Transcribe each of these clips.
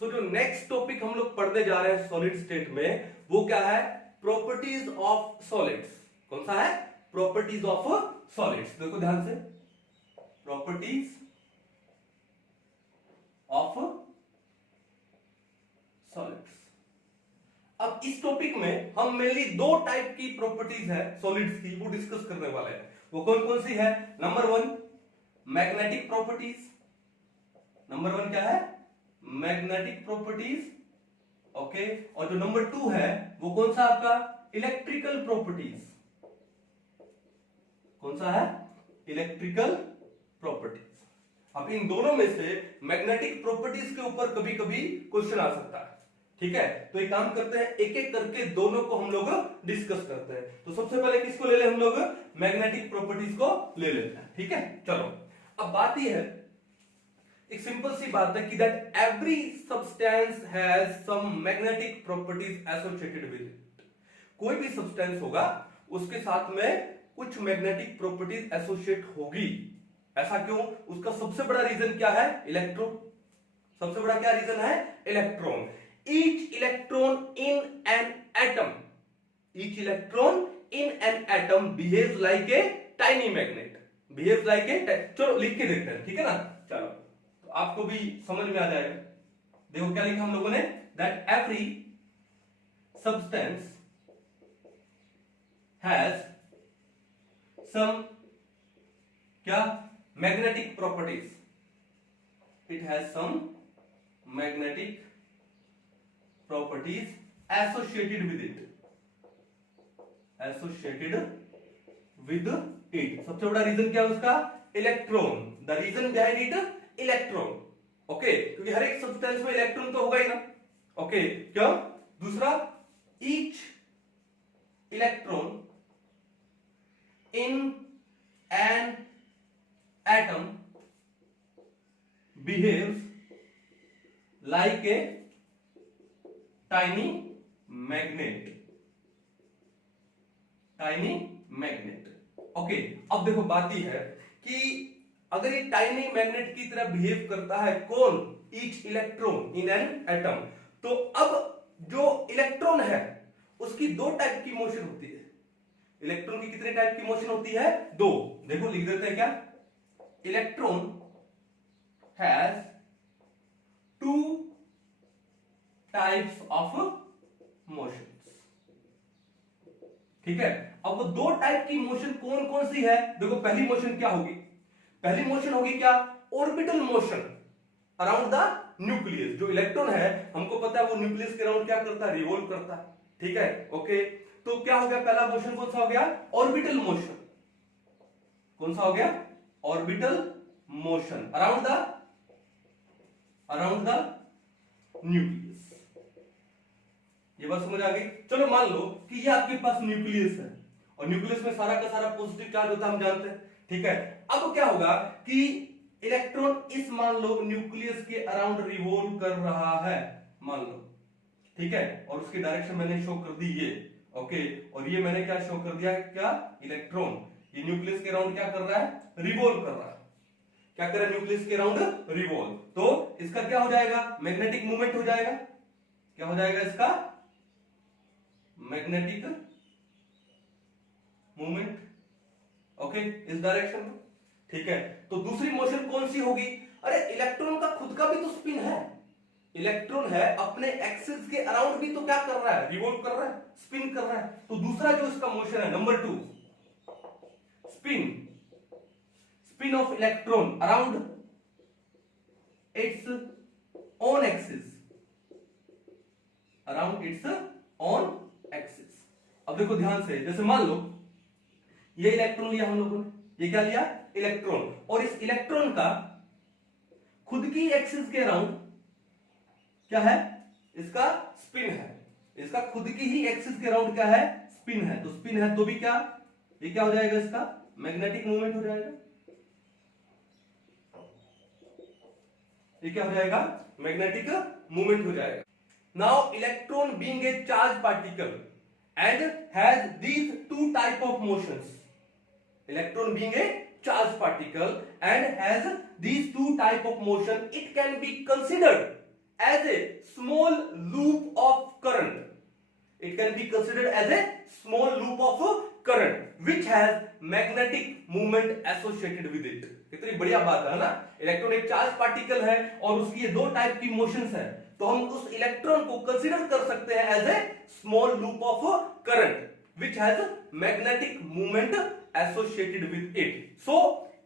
सो जो next topic हम लोग पढ़ने जा रहे हैं सॉलिड स्टेट में, वो क्या है? Properties of solids. कौन सा है? Properties of solids. देखो ध्यान से, प्रॉपर्टीज ऑफ सॉलिड्स। अब इस टॉपिक में हम मेनली दो टाइप की प्रॉपर्टीज है सॉलिड्स की, वो डिस्कस करने वाले हैं। वो कौन कौन सी है? Number one, magnetic properties. Number one क्या है? Magnetic properties. ओके। और जो नंबर टू है वो कौन सा आपका? Electrical properties. कौन सा है? Electrical properties. अब इन दोनों में से मैग्नेटिक प्रॉपर्टीज के ऊपर कभी कभी क्वेश्चन आ सकता है। ठीक है, तो एक काम करते हैं, एक एक करके दोनों को हम लोग डिस्कस करते हैं। तो सबसे पहले किसको ले लें हम लोग? मैग्नेटिक प्रॉपर्टीज को ले लेते हैं। ठीक है, चलो। अब बात यह है, एक सिंपल सी बात है कि that every substance has some magnetic properties associated with it. कोई भी सब्सटेंस होगा उसके साथ में कुछ मैग्नेटिक प्रॉपर्टीज एसोसिएट होगी। ऐसा क्यों? उसका सबसे बड़ा रीजन क्या है? इलेक्ट्रॉन। सबसे बड़ा क्या रीजन है? Electron. Each electron in an atom, each electron in an atom behaves like a tiny magnet, behaves like a. चलो लिख के देखते हैं, ठीक है ना? चलो, तो आपको भी समझ में आ जाएगा। देखो क्या लिखा हम लोगों ने, that every substance has some क्या? Magnetic properties. It has some magnetic properties associated with it, associated with it. सबसे बड़ा रीजन क्या है उसका? Electron. The reason behind it electron. Okay, क्योंकि हर एक सब्सटेंस में इलेक्ट्रॉन तो होगा ही ना। ओके, क्यों? दूसरा, each electron in an atom behaves like a tiny magnet, tiny magnet. Okay, अब देखो बात यह है कि अगर ये टाइनी मैग्नेट की तरह बिहेव करता है कौन? Each electron in an atom, तो अब जो इलेक्ट्रॉन है उसकी दो टाइप की मोशन होती है। इलेक्ट्रॉन की कितने टाइप की मोशन होती है? दो। देखो लिख देते हैं क्या? Electron has two types of motions. ठीक है, अब वो दो टाइप की मोशन कौन कौन सी है? देखो पहली मोशन क्या होगी? पहली मोशन होगी क्या? Orbital motion around the nucleus. जो इलेक्ट्रॉन है हमको पता है वो न्यूक्लियस के अराउंड क्या करता है? रिवॉल्व करता है। ठीक है, ओके। तो क्या हो गया? पहला मोशन कौन सा हो गया? Orbital motion. कौन सा हो गया? Orbital motion around the nucleus. ये बात समझ आ गई? चलो मान लो कि ये आपके पास न्यूक्लियस है और न्यूक्लियस में सारा का सारा पॉजिटिव चार्ज होता है, हम जानते हैं। ठीक है, अब क्या होगा कि इलेक्ट्रॉन इस मान लो न्यूक्लियस के अराउंड रिवॉल्व कर रहा है, मान लो। ठीक है, और उसकी डायरेक्शन मैंने शो कर दी ये। ओके, और ये मैंने क्या शो कर दिया? क्या? इलेक्ट्रॉन ये न्यूक्लियस के अराउंड क्या कर रहा है? रिवॉल्व कर रहा है। क्या कर रहा है? न्यूक्लियस के अराउंड रिवॉल्व। तो इसका क्या हो जाएगा? मैग्नेटिक मूवमेंट हो जाएगा। क्या हो जाएगा इसका? Magnetic movement. ओके, इस डायरेक्शन में। ठीक है, तो दूसरी मोशन कौन सी होगी? अरे इलेक्ट्रॉन का खुद का भी तो स्पिन है। इलेक्ट्रॉन है अपने एक्सिस के अराउंड भी तो क्या कर रहा है? रिवॉल्व कर रहा है, स्पिन कर रहा है। तो दूसरा जो इसका मोशन है, number two, spin off electron around its own axis, around its own axis. अब देखो ध्यान से, जैसे मान लो ये इलेक्ट्रॉन लिया हम लोगों ने, ये क्या लिया? इलेक्ट्रॉन। और इस इलेक्ट्रॉन का खुद की एक्सिस के अराउंड क्या है? इसका स्पिन है। इसका खुद की ही एक्सिस के अराउंड क्या है? स्पिन है। तो स्पिन है तो भी क्या? ये क्या हो जाएगा? इसका मैग्नेटिक मूवमेंट हो जाएगा। ये क्या हो जाएगा? मैग्नेटिक मूवमेंट हो जाएगा। Now electron being a charge particle and has these two type of motions. Electron being a charged particle and has these two type of motion, it can be considered as a small loop of current. It can be considered as a small loop of current which has magnetic moment associated with it. कितनी बढ़िया बात है ना, electron एक charge particle है और उसकी ये दो टाइप की मोशंस है, तो हम उस इलेक्ट्रॉन को कंसीडर कर सकते हैं as a small loop of current which has magnetic moment associated with it. So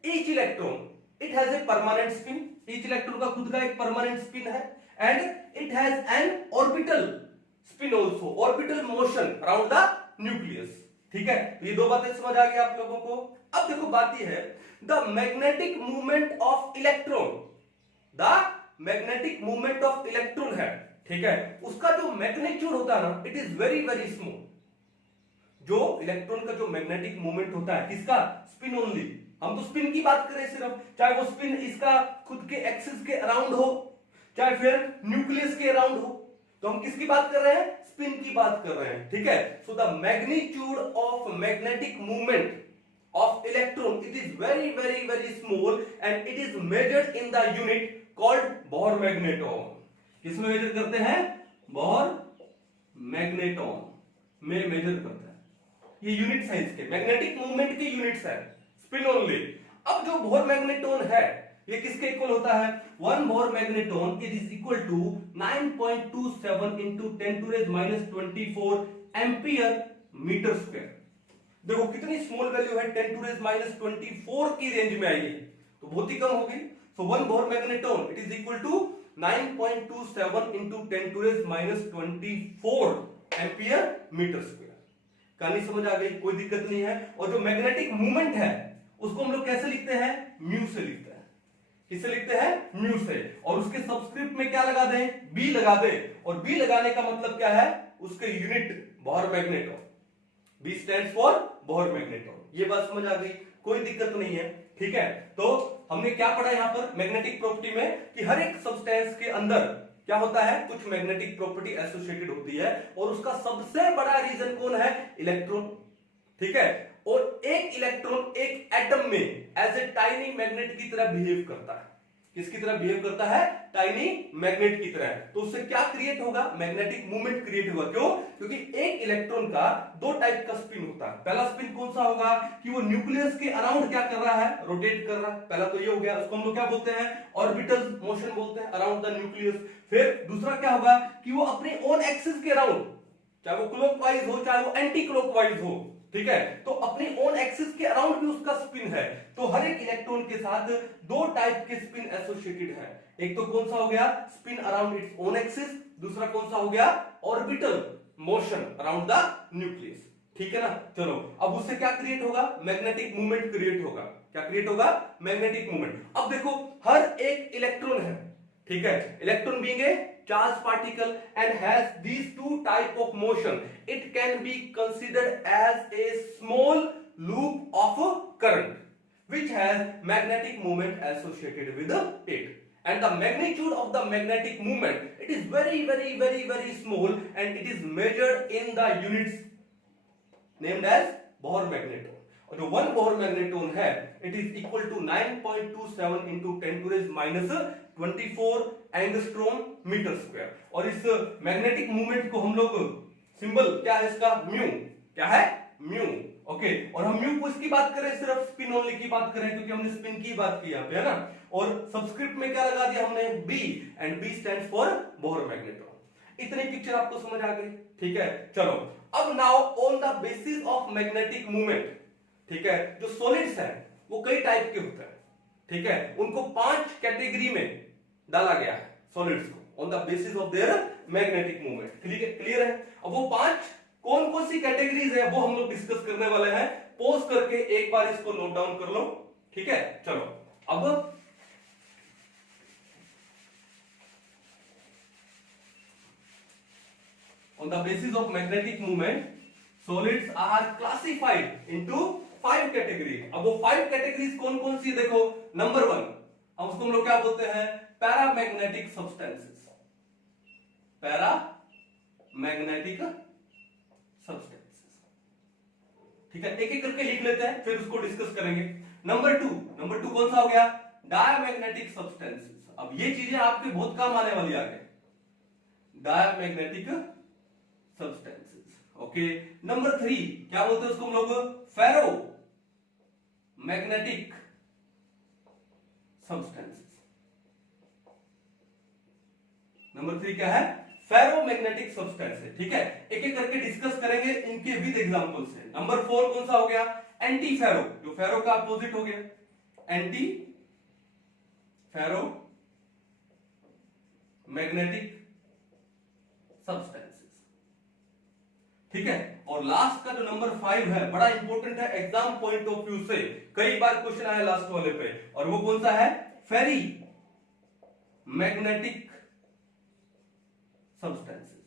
each electron it has a permanent spin. Each electron का खुद का एक permanent spin है and it has an orbital spin also, orbital motion around the nucleus. ठीक है, ये दो बातें समझ आ गई आप लोगों को। अब देखो बात ये है, the magnetic moment of electron, the magnetic moment of electron है, ठीक है, उसका जो मैग्नीट्यूड होता है ना, it is very very small. जो इलेक्ट्रॉन का जो मैग्नेटिक मूवमेंट होता है किसका, स्पिन ओनली, हम तो स्पिन की बात करें सिर्फ, चाहे वो स्पिन इसका खुद के एक्सिस के अराउंड हो चाहे फिर न्यूक्लियस के अराउंड हो, तो हम किसकी बात कर रहे हैं, स्पिन की बात कर रहे हैं, ठीक है। So the magnitude of magnetic movement of electron it is very very very small and it is measured in the unit called Bohr magneton. किसमें मेजर करते हैं, बोहर मैग्नेटॉन में मेजर करते हैं। ये यूनिट्स हैं इसके, मैग्नेटिक मूवमेंट के यूनिट्स हैं, स्पिन ओनली। अब जो बोहर मैग्नेटॉन है ये किसके इक्वल होता है, 1 Bohr magneton is equal to 9.27 into 10⁻⁻24 ampere metre square. देखो कितनी स्मॉल वैल्यू है, 10⁻⁻24 की रेंज में आएगी, तो बहुत ही कम होगी। So 1 Bohr magneton it is equal to 9.27 into 10⁻⁻24 ampere metre square. कहानी समझ आ गई, कोई दिक्कत नहीं है। और जो मैग्नेटिक मूवमेंट है उसको हम लोग कैसे लिखते हैं, म्यू से लिखते हैं। किससे लिखते हैं, म्यू से। और उसके सबस्क्रिप्ट में क्या लगा दें, बी लगा दें। और बी लगाने का मतलब क्या है, उसके unit Bohr magneton, B stands for Bohr magneton. ये बात समझ आ गई, कोई दिक्कत नहीं है, ठीक है। तो हमने क्या पढ़ा यहां पर मैग्नेटिक प्रॉपर्टी में कि हर एक सब्सटेंस के अंदर क्या होता है, कुछ मैग्नेटिक प्रॉपर्टी एसोसिएटेड होती है और उसका सबसे बड़ा रीजन कौन है, इलेक्ट्रॉन, ठीक है। और एक इलेक्ट्रॉन एक एटम में एज ए टाइनी मैग्नेट की तरह बिहेव करता है। किसकी तरह बिहेव करता है, टाइनी मैग्नेट की तरह। तो उससे क्या क्रिएट होगा, मैग्नेटिक मूवमेंट क्रिएट होगा। क्यों, क्योंकि एक इलेक्ट्रॉन का दो टाइप का स्पिन होता है। पहला स्पिन कौन सा होगा कि वो न्यूक्लियस के अराउंड क्या कर रहा है, रोटेट कर रहा है। पहला तो ये हो गया, उसको हम लोग क्या बोलते हैं, ऑर्बिटल मोशन बोलते हैं, अराउंड द न्यूक्लियस। फिर दूसरा क्या होगा कि वो अपने ओन एक्सिस के अराउंड, चाहे वो क्लॉकवाइज हो चाहे वो एंटी क्लॉकवाइज हो, ठीक है, तो अपने ओन एक्सिस के अराउंड भी उसका स्पिन है। तो हर एक इलेक्ट्रॉन के साथ दो टाइप के स्पिन एसोसिएटेड है। एक तो कौन सा हो गया, spin around its own axis, दूसरा कौन सा हो गया, orbital motion around the nucleus, ठीक है ना। चलो अब उससे क्या क्रिएट होगा, मैग्नेटिक मूवमेंट क्रिएट होगा। क्या क्रिएट होगा, मैग्नेटिक मूवमेंट। अब देखो हर एक इलेक्ट्रॉन है, ठीक है, electron being a charged particle and has these two type of motion, it can be considered as a small loop of current which has magnetic moment associated with it, and the magnitude of the magnetic moment it is very very very very small and it is measured in the units named as Bohr magneton. और जो 1 Bohr magneton है it is equal to 9.27 into 10⁻⁻24 angstrom metre square. और इस magnetic movement को हम लोग symbol क्या है इसका, म्यू, क्या है, म्यू, ओके। और हम म्यू को इसकी बात करें, सिर्फ स्पिन ओनली की बात करें क्योंकि हमने स्पिन की बात की यहाँ पे, है ना। और सबस्क्रिप्ट में क्या लगा दिया हमने, B, and B stands for Bohr magneton. इतनी पिक्चर आपको समझ आ गई, ठीक है। चलो अब now on the basis of magnetic movement, ठीक है, जो सॉलिड्स हैं वो कई टाइप के होते हैं, ठीक है, उनको 5 कैटेगरी में डाला गया है सॉलिड्स को on the basis of their magnetic movement. Clear है। अब वो 5 कौन कौन सी कैटेगरीज है वो हम लोग डिस्कस करने वाले हैं। पॉज करके एक बार इसको नोट डाउन कर लो, ठीक है। चलो अब on the basis of magnetic movement solids are classified into 5 categories। अब वो 5 categories कौन कौन सी, देखो नंबर 1 अब उसको हम लोग क्या बोलते हैं, पैरामैग्नेटिक सब्सटेंसेस। पैरामैग्नेटिक सब्सटेंसेस, ठीक है, एक एक करके लिख लेते हैं फिर उसको डिस्कस करेंगे। नंबर 2 कौन सा हो गया, डायमैग्नेटिक सब्सटेंसेस। अब ये चीजें आपके बहुत काम आने वाली आगे, डायमैग्नेटिक सब्सटेंसेस। ओके, नंबर 3 क्या बोलते हैं उसको हम लोग? फेरो मैग्नेटिक सब्सटेंसेस। नंबर 3 क्या है? Ferromagnetic substances. ठीक है, एक एक करके डिस्कस करेंगे इनके विद एग्जांपल से। नंबर 4 कौन सा हो गया? एंटी फेरो, जो फेरो का अपोजिट हो गया, एंटी फेरो मैग्नेटिक सब्सटेंसेस। ठीक है, और लास्ट का जो नंबर 5 है बड़ा इंपॉर्टेंट है एग्जाम पॉइंट ऑफ व्यू से, कई बार क्वेश्चन आया लास्ट वाले पे, और वो कौन सा है? फेरी मैग्नेटिक सब्सटेंसेस।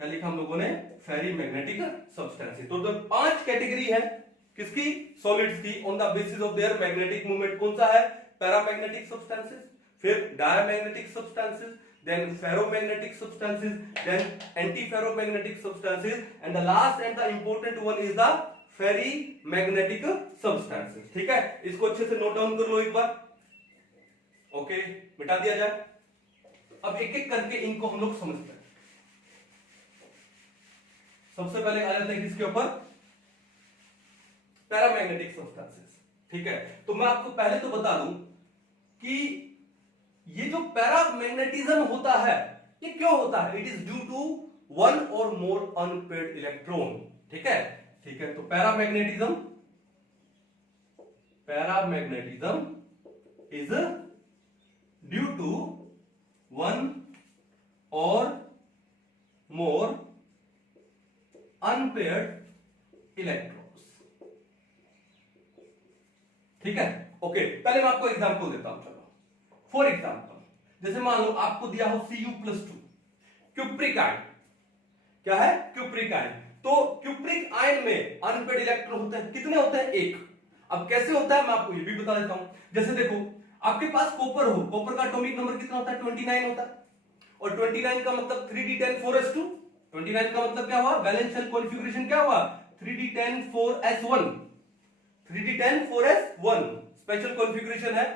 क्या लिखा हम लोगों ने? फेरी मैग्नेटिक सब्सटेंसेस। तो 5 कैटेगरी है किसकी? सॉलिड्स की, on the basis of their magnetic movement. कौन सा है? पैरामैग्नेटिक सब्सटेंसेस, फिर diamagnetic substances, then ferromagnetic substances, then antiferromagnetic substances, and the last and the important one is the ferrimagnetic substances। ठीक है, इसको अच्छे से नोट डाउन कर लो एक बार। ओके, मिटा दिया जाए। अब एक एक करके इनको हम लोग समझते हैं। सबसे पहले आ जाते हैं किसके ऊपर? Paramagnetic substances. ठीक है, तो मैं आपको पहले तो बता दूं कि ये जो पैरामैग्नेटिज्म होता है ये क्यों होता है? It is due to one और मोर अनपेयर्ड इलेक्ट्रॉन। ठीक है, ठीक है, तो paramagnetism is due to one और मोर अनपेयर्ड इलेक्ट्रॉन्स। ठीक है, ओके, पहले मैं आपको एग्जांपल देता हूं। चलो, फॉर एग्जाम्पल, जैसे मान लो आपको दिया हो Cu+2 क्यूप्रिक आयन। क्या है? Cupric ion. तो क्यूप्रिक आयन में अनपेयर्ड इलेक्ट्रॉन होते हैं, कितने होते हैं? 1। अब कैसे होता है मैं आपको ये भी बता देता हूं। जैसे देखो, आपके पास कॉपर हो, कॉपर का एटॉमिक नंबर कितना होता है? 29 होता है, और 29 का मतलब 3d10 4s2। 29 का मतलब क्या हुआ? वैलेंस शेल कॉन्फ़िगरेशन क्या हुआ? 3d10 4s1। 3d10 4s1 special configuration है।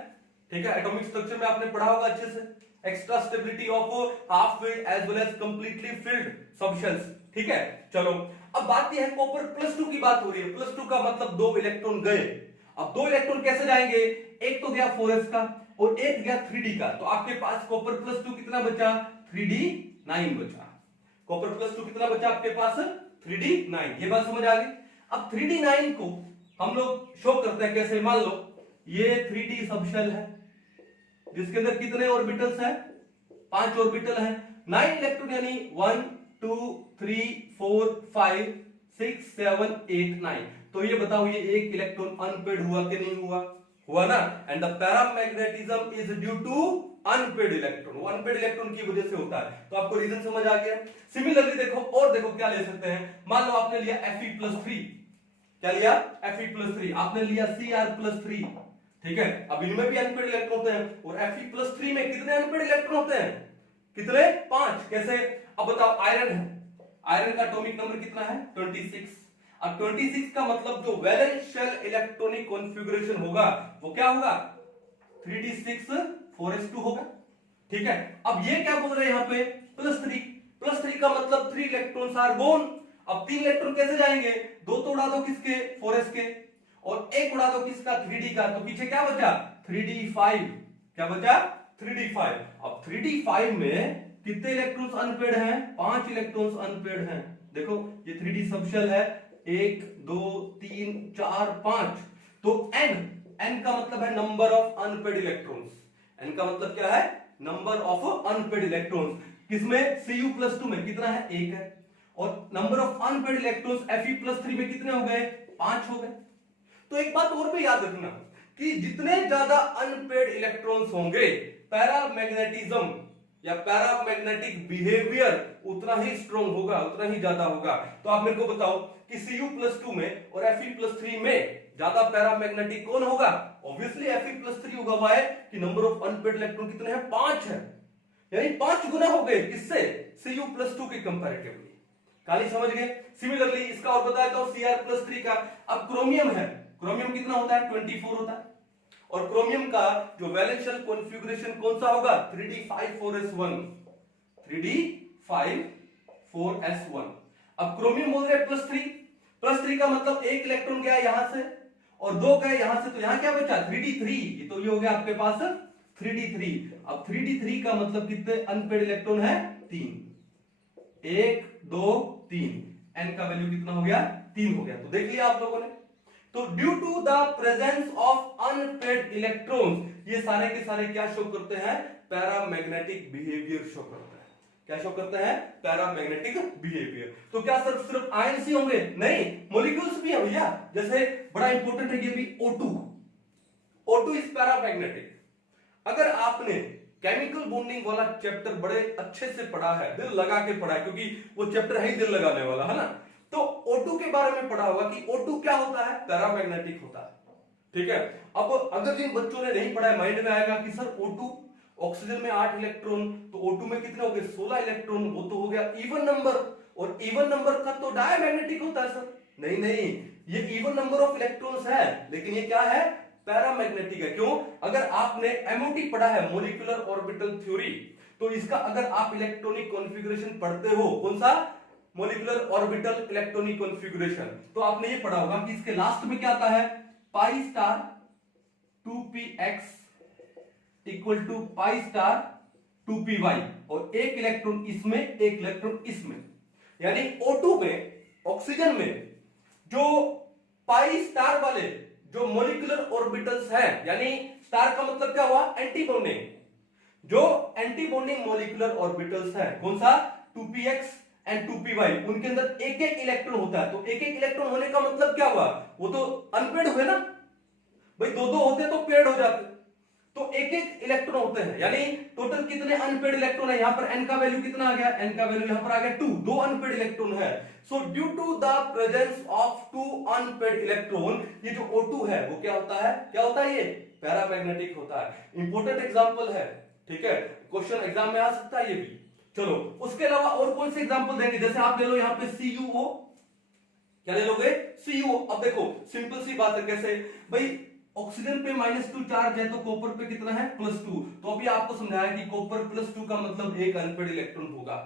ठीक है, एटॉमिक स्ट्रक्चर में आपने पढ़ा होगा अच्छे से। Extra stability of half filled as well as completely filled subshells. ठीक है, चलो अब बात यह है कॉपर +2 की बात हो रही है। +2 का मतलब 2 इलेक्ट्रॉन गए। अब 2 इलेक्ट्रॉन कैसे जाएंगे? एक तो गया 4s का और एक गया 3d का। तो आपके पास कॉपर +2 कितना बचा? 3d9 बचा। कॉपर +2 कितना बचा आपके पास? 3d9। ये बात समझ आ गई? अब 3d9 को हम लोग शो करते हैं कैसे? मान लो ये 3d सबशेल है जिसके अंदर कितने ऑर्बिटल्स हैं? 5 ऑर्बिटल हैं। 9 इलेक्ट्रॉन यानी 1 2 3 4 5 6 7 8 9। तो ये बताओ ये एक इलेक्ट्रॉन अनपेयर्ड हुआ कि नहीं हुआ? हुआ ना। And the paramagnetism is due to unpaired electron. वो अनपेयर्ड इलेक्ट्रॉन की वजह से होता है। तो आपको रीजन समझ आ गया। सिमिलरली देखो, और देखो क्या ले सकते हैं। मान लो आपने लिया Fe+3। क्या लिया? Fe+3। आपने लिया Cr+3। ठीक है, अब इनमें भी अनपेयर्ड इलेक्ट्रॉन होते हैं, और Fe+3 में कितने अनपेयर्ड इलेक्ट्रॉन होते हैं? कितने? 5। कैसे? अब बताओ, आयरन है, आयरन का एटॉमिक नंबर कितना है? 26। अब 26 का मतलब जो वैलेंस शेल इलेक्ट्रॉनिक कॉन्फ़िगरेशन होगा वो क्या होगा? 3d6 4s2 होगा। ठीक है, अब ये क्या बोल रहे हैं यहाँ पे? +3। +3 का मतलब 3 इलेक्ट्रॉन्स आर गोन। अब 3 इलेक्ट्रॉन कैसे जाएंगे? 2 तो उड़ा दो किसके? 4s के, और एक उड़ा दो किसका? 3d का। तो पीछे क्या बचा? 3d5। क्या बचा? 3d5। अब 3d5 में कितने इलेक्ट्रॉन्स अनपेयर्ड हैं? 5 इलेक्ट्रॉन्स अनपेयर्ड हैं। देखो ये 3d सबशेल है, 1 2 3 4 5। तो n का मतलब है number of unpaired electrons. n का मतलब क्या है? Number of unpaired electrons. किसमें? Cu+2 में कितना है? 1 है। और number of unpaired electrons Fe+3 में कितने हो गए? 5 हो गए। तो एक बात और भी याद रखना कि जितने ज्यादा अनपेयर्ड इलेक्ट्रॉन्स होंगे, पैरामैग्नेटिज्म या पैरामैग्नेटिक बिहेवियर उतना ही स्ट्रॉन्ग होगा, उतना ही ज्यादा होगा। तो आप मेरे को बताओ कि Cu+2 में और Fe+3 में ज्यादा पैरामैग्नेटिक कौन होगा? ऑब्वियसली Fe+3 होगा। वाई? कि नंबर ऑफ अनपेयर्ड इलेक्ट्रॉन कितने हैं? 5 है, यानी 5 गुना हो गए। किससे? Cu+2 के कंपैरेटिवली। काली समझ गए? सिमिलरली इसका और बताया तो Cr+3 का। अब क्रोमियम है, क्रोमियम कितना होता है? 24 होता है, और क्रोमियम का जो वैलेंस शेल कॉन्फ़िगरेशन कौन सा होगा? 3d5 4s1। 3d5 4s1। अब क्रोमियम बोल रहे +3 का मतलब एक इलेक्ट्रॉन गया यहां से और दो गए यहां से, तो यहां क्या बचा 3d3, तो ये हो गया आपके पास 3d3। अब 3d3 का मतलब कितने अनपेड इलेक्ट्रॉन है 3, 1 2 3, n का वैल्यू कितना हो गया 3 हो गया। तो देख लिया आप लोगों ने। तो due to the presence of unpaired electrons, ये सारे के सारे क्या शो करते हैं, पैरामैग्नेटिक बिहेवियर शो करते हैं। क्या शो करते हैं, पैरामैग्नेटिक बिहेवियर। तो क्या सिर्फ आयंस ही होंगे, नहीं, मॉलिक्यूल्स भी है भैया। जैसे बड़ा इंपॉर्टेंट है ये भी O2 इज पैरामैग्नेटिक। अगर आपने केमिकल बॉन्डिंग वाला चैप्टर बड़े अच्छे से पढ़ा है, दिल लगा के पढ़ा है, क्योंकि वो चैप्टर है ही दिल लगाने वाला, है ना, तो O2 के बारे में पढ़ा होगा कि O2 क्या होता है, पैरामैग्नेटिक होता है। ठीक है। अब अगर जिन बच्चों ने नहीं पढ़ा है, माइंड में आएगा कि सर O2 ऑक्सीजन में 8 इलेक्ट्रॉन, तो O2 में कितने हो गए 16 इलेक्ट्रॉन, वो तो हो गया इवन नंबर, और इवन नंबर का तो डायमैग्नेटिक होता है सर। नहीं, ये इवन नंबर ऑफ इलेक्ट्रॉन्स है, लेकिन ये क्या है, पैरामैग्नेटिक है। क्यों, अगर आपने MOT पढ़ा है, मॉलिक्यूलर ऑर्बिटल थ्योरी, तो इसका अगर आप इलेक्ट्रॉनिक कॉन्फ़िगरेशन पढ़ते हो, कौन सा, मॉलिक्यूलर ऑर्बिटल इलेक्ट्रॉनिक कॉन्फ़िगरेशन, तो आपने ये पढ़ा होगा कि इसके लास्ट में क्या आता है, pi star 2px equal to pi star 2py, और एक इलेक्ट्रॉन इसमें एक इलेक्ट्रॉन इसमें। यानी O2 में, ऑक्सीजन में जो पाई स्टार वाले जो मॉलिक्यूलर ऑर्बिटल्स हैं, यानी स्टार का मतलब क्या हुआ, एंटी बॉन्डिंग, जो एंटी बॉन्डिंग मॉलिक्यूलर ऑर्बिटल्स हैं, कौन सा 2px एंड 2py, उनके अंदर एक एक इलेक्ट्रॉन होता है। तो एक एक इलेक्ट्रॉन होने का मतलब क्या हुआ, वो तो अनपेड हुए ना भाई, दो दो होते तो पेड हो जाते, तो एक एक इलेक्ट्रॉन होते हैं। यानी टोटल कितने अनपेड इलेक्ट्रॉन है, यहां पर n का वैल्यू कितना आ गया, n का वैल्यू यहां पर आ गया 2, दो अनपेड इलेक्ट्रॉन है। So due to the presence of 2 unpaired electron, ये जो O2 है वो क्या होता है, क्या होता है, ये पैरामैग्नेटिक होता है। इंपॉर्टेंट एग्जांपल है, ठीक है, क्वेश्चन एग्जाम में आ सकता है ये भी। चलो, उसके अलावा और कौन से एग्जांपल देंगे, जैसे आप ले लो यहां पे CuO, क्या ले लोगे, CuO। अब देखो सिंपल सी बात है, कैसे भाई, ऑक्सीजन पे -2 चार्ज है, तो कॉपर पे कितना है +2, तो अभी आपको समझाया कि कॉपर +2 का मतलब एक अनपेड इलेक्ट्रॉन होगा,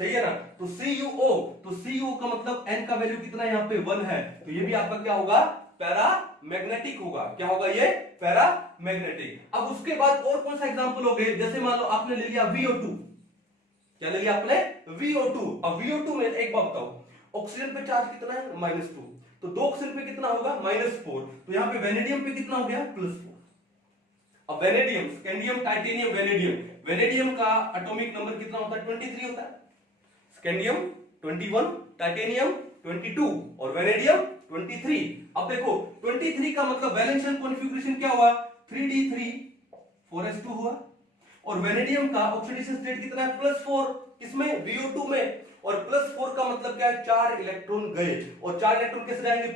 सही है ना। तो CuO का मतलब n का वैल्यू कितना है, यहाँ पे 1 है, तो ये भी आपका क्या होगा, पैरामैग्नेटिक होगा। क्या होगा, ये पैरामैग्नेटिक। अब उसके बाद और कौन सा एग्जांपल हो गए, जैसे मान लो आपने ले लिया VO2, क्या ले लिया आपने, VO2। अब VO2 में एक बात बताओ, ऑक्सीजन पे चार्ज कितना है -2, तो दो ऑक्सीजन पे कितना होगा -4, तो यहां पे वेनेडियम पे कितना हो गया +4। अब वेनेडियम, स्कैंडियम, टाइटेनियम, वेनेडियम का एटॉमिक नंबर कितना होता है, 23 होता है, स्कैंडियम 21, टाइटेनियम 22 और वेनेडियम 23। अब देखो 23 का मतलब वैलेंशियल कॉन्फ़िगरेशन क्या हुआ, 3d3 4s2 हुआ, और वेनेडियम का ऑक्सीडेशन स्टेट कितना है +4, किसमें, VO2 में, और +4 का मतलब क्या है, 4 इलेक्ट्रॉन गए, और 4 इलेक्ट्रॉन कैसे जाएंगे,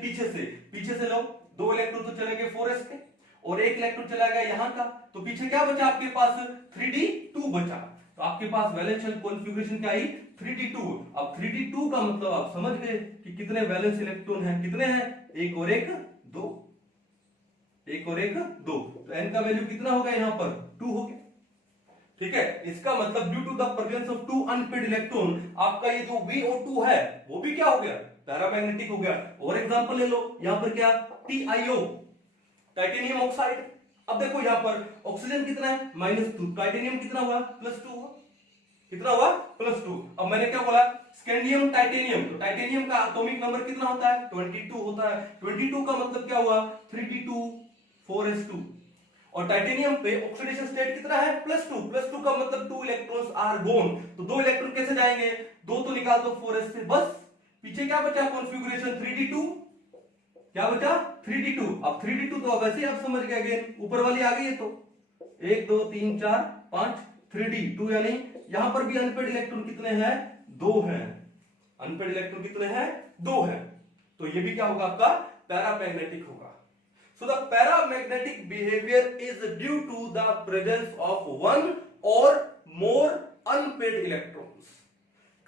पीछे से लो, 2 इलेक्ट्रॉन तो चलेंगे 4s के, और एक इलेक्ट्रॉन चला गया यहां का, तो पीछे क्या बचा आपके पास, 3d2 बचा। तो आपके पास वैलेंशियल कॉन्फ़िगरेशन क्या आई, 3d2। अब 3d2 का मतलब आप समझ गए कि कितने वैलेंस इलेक्ट्रॉन हैं, कितने हैं, एक और एक 2, एक और एक 2, तो n का वैल्यू कितना होगा, यहां पर 2 हो गया, ठीक है। इसका मतलब due to the presence of 2 unpaired electron, आपका ये जो VO2 है वो भी क्या हो गया, पैरामैग्नेटिक हो गया। और एग्जांपल ले लो, यहां पर क्या, TiO, टाइटेनियम ऑक्साइड। अब देखो यहां पर ऑक्सीजन कितना है -2, टाइटेनियम कितना हुआ +2 हुआ, कितना हुआ +2। अब मैंने क्या बोला, स्कैंडियम टाइटेनियम, तो टाइटेनियम का एटॉमिक नंबर कितना होता है, 22 होता है, 22 का मतलब क्या हुआ, 3d2 4s2, और टाइटेनियम पे ऑक्सीडेशन स्टेट कितना है +2 का मतलब 2 इलेक्ट्रॉन्स आर गोन, तो 2 इलेक्ट्रॉन कैसे जाएंगे, 2 तो निकाल दो 4s से, बस पीछे क्या बचा कॉन्फ़िगरेशन 3d2, क्या बचा 3d2। अब 3d2 तो वैसे ही आप समझ गए, अगेन ऊपर वाली आ गई है, तो 1 2 3 4 5 3d2, यानी यहां पर भी अनपेड इलेक्ट्रॉन कितने हैं, 2 हैं, अनपेड इलेक्ट्रॉन कितने हैं, 2 हैं, तो ये भी क्या होगा आपका पैरामैग्नेटिक होगा। So the paramagnetic behavior is due to the presence of one or more unpaired electrons.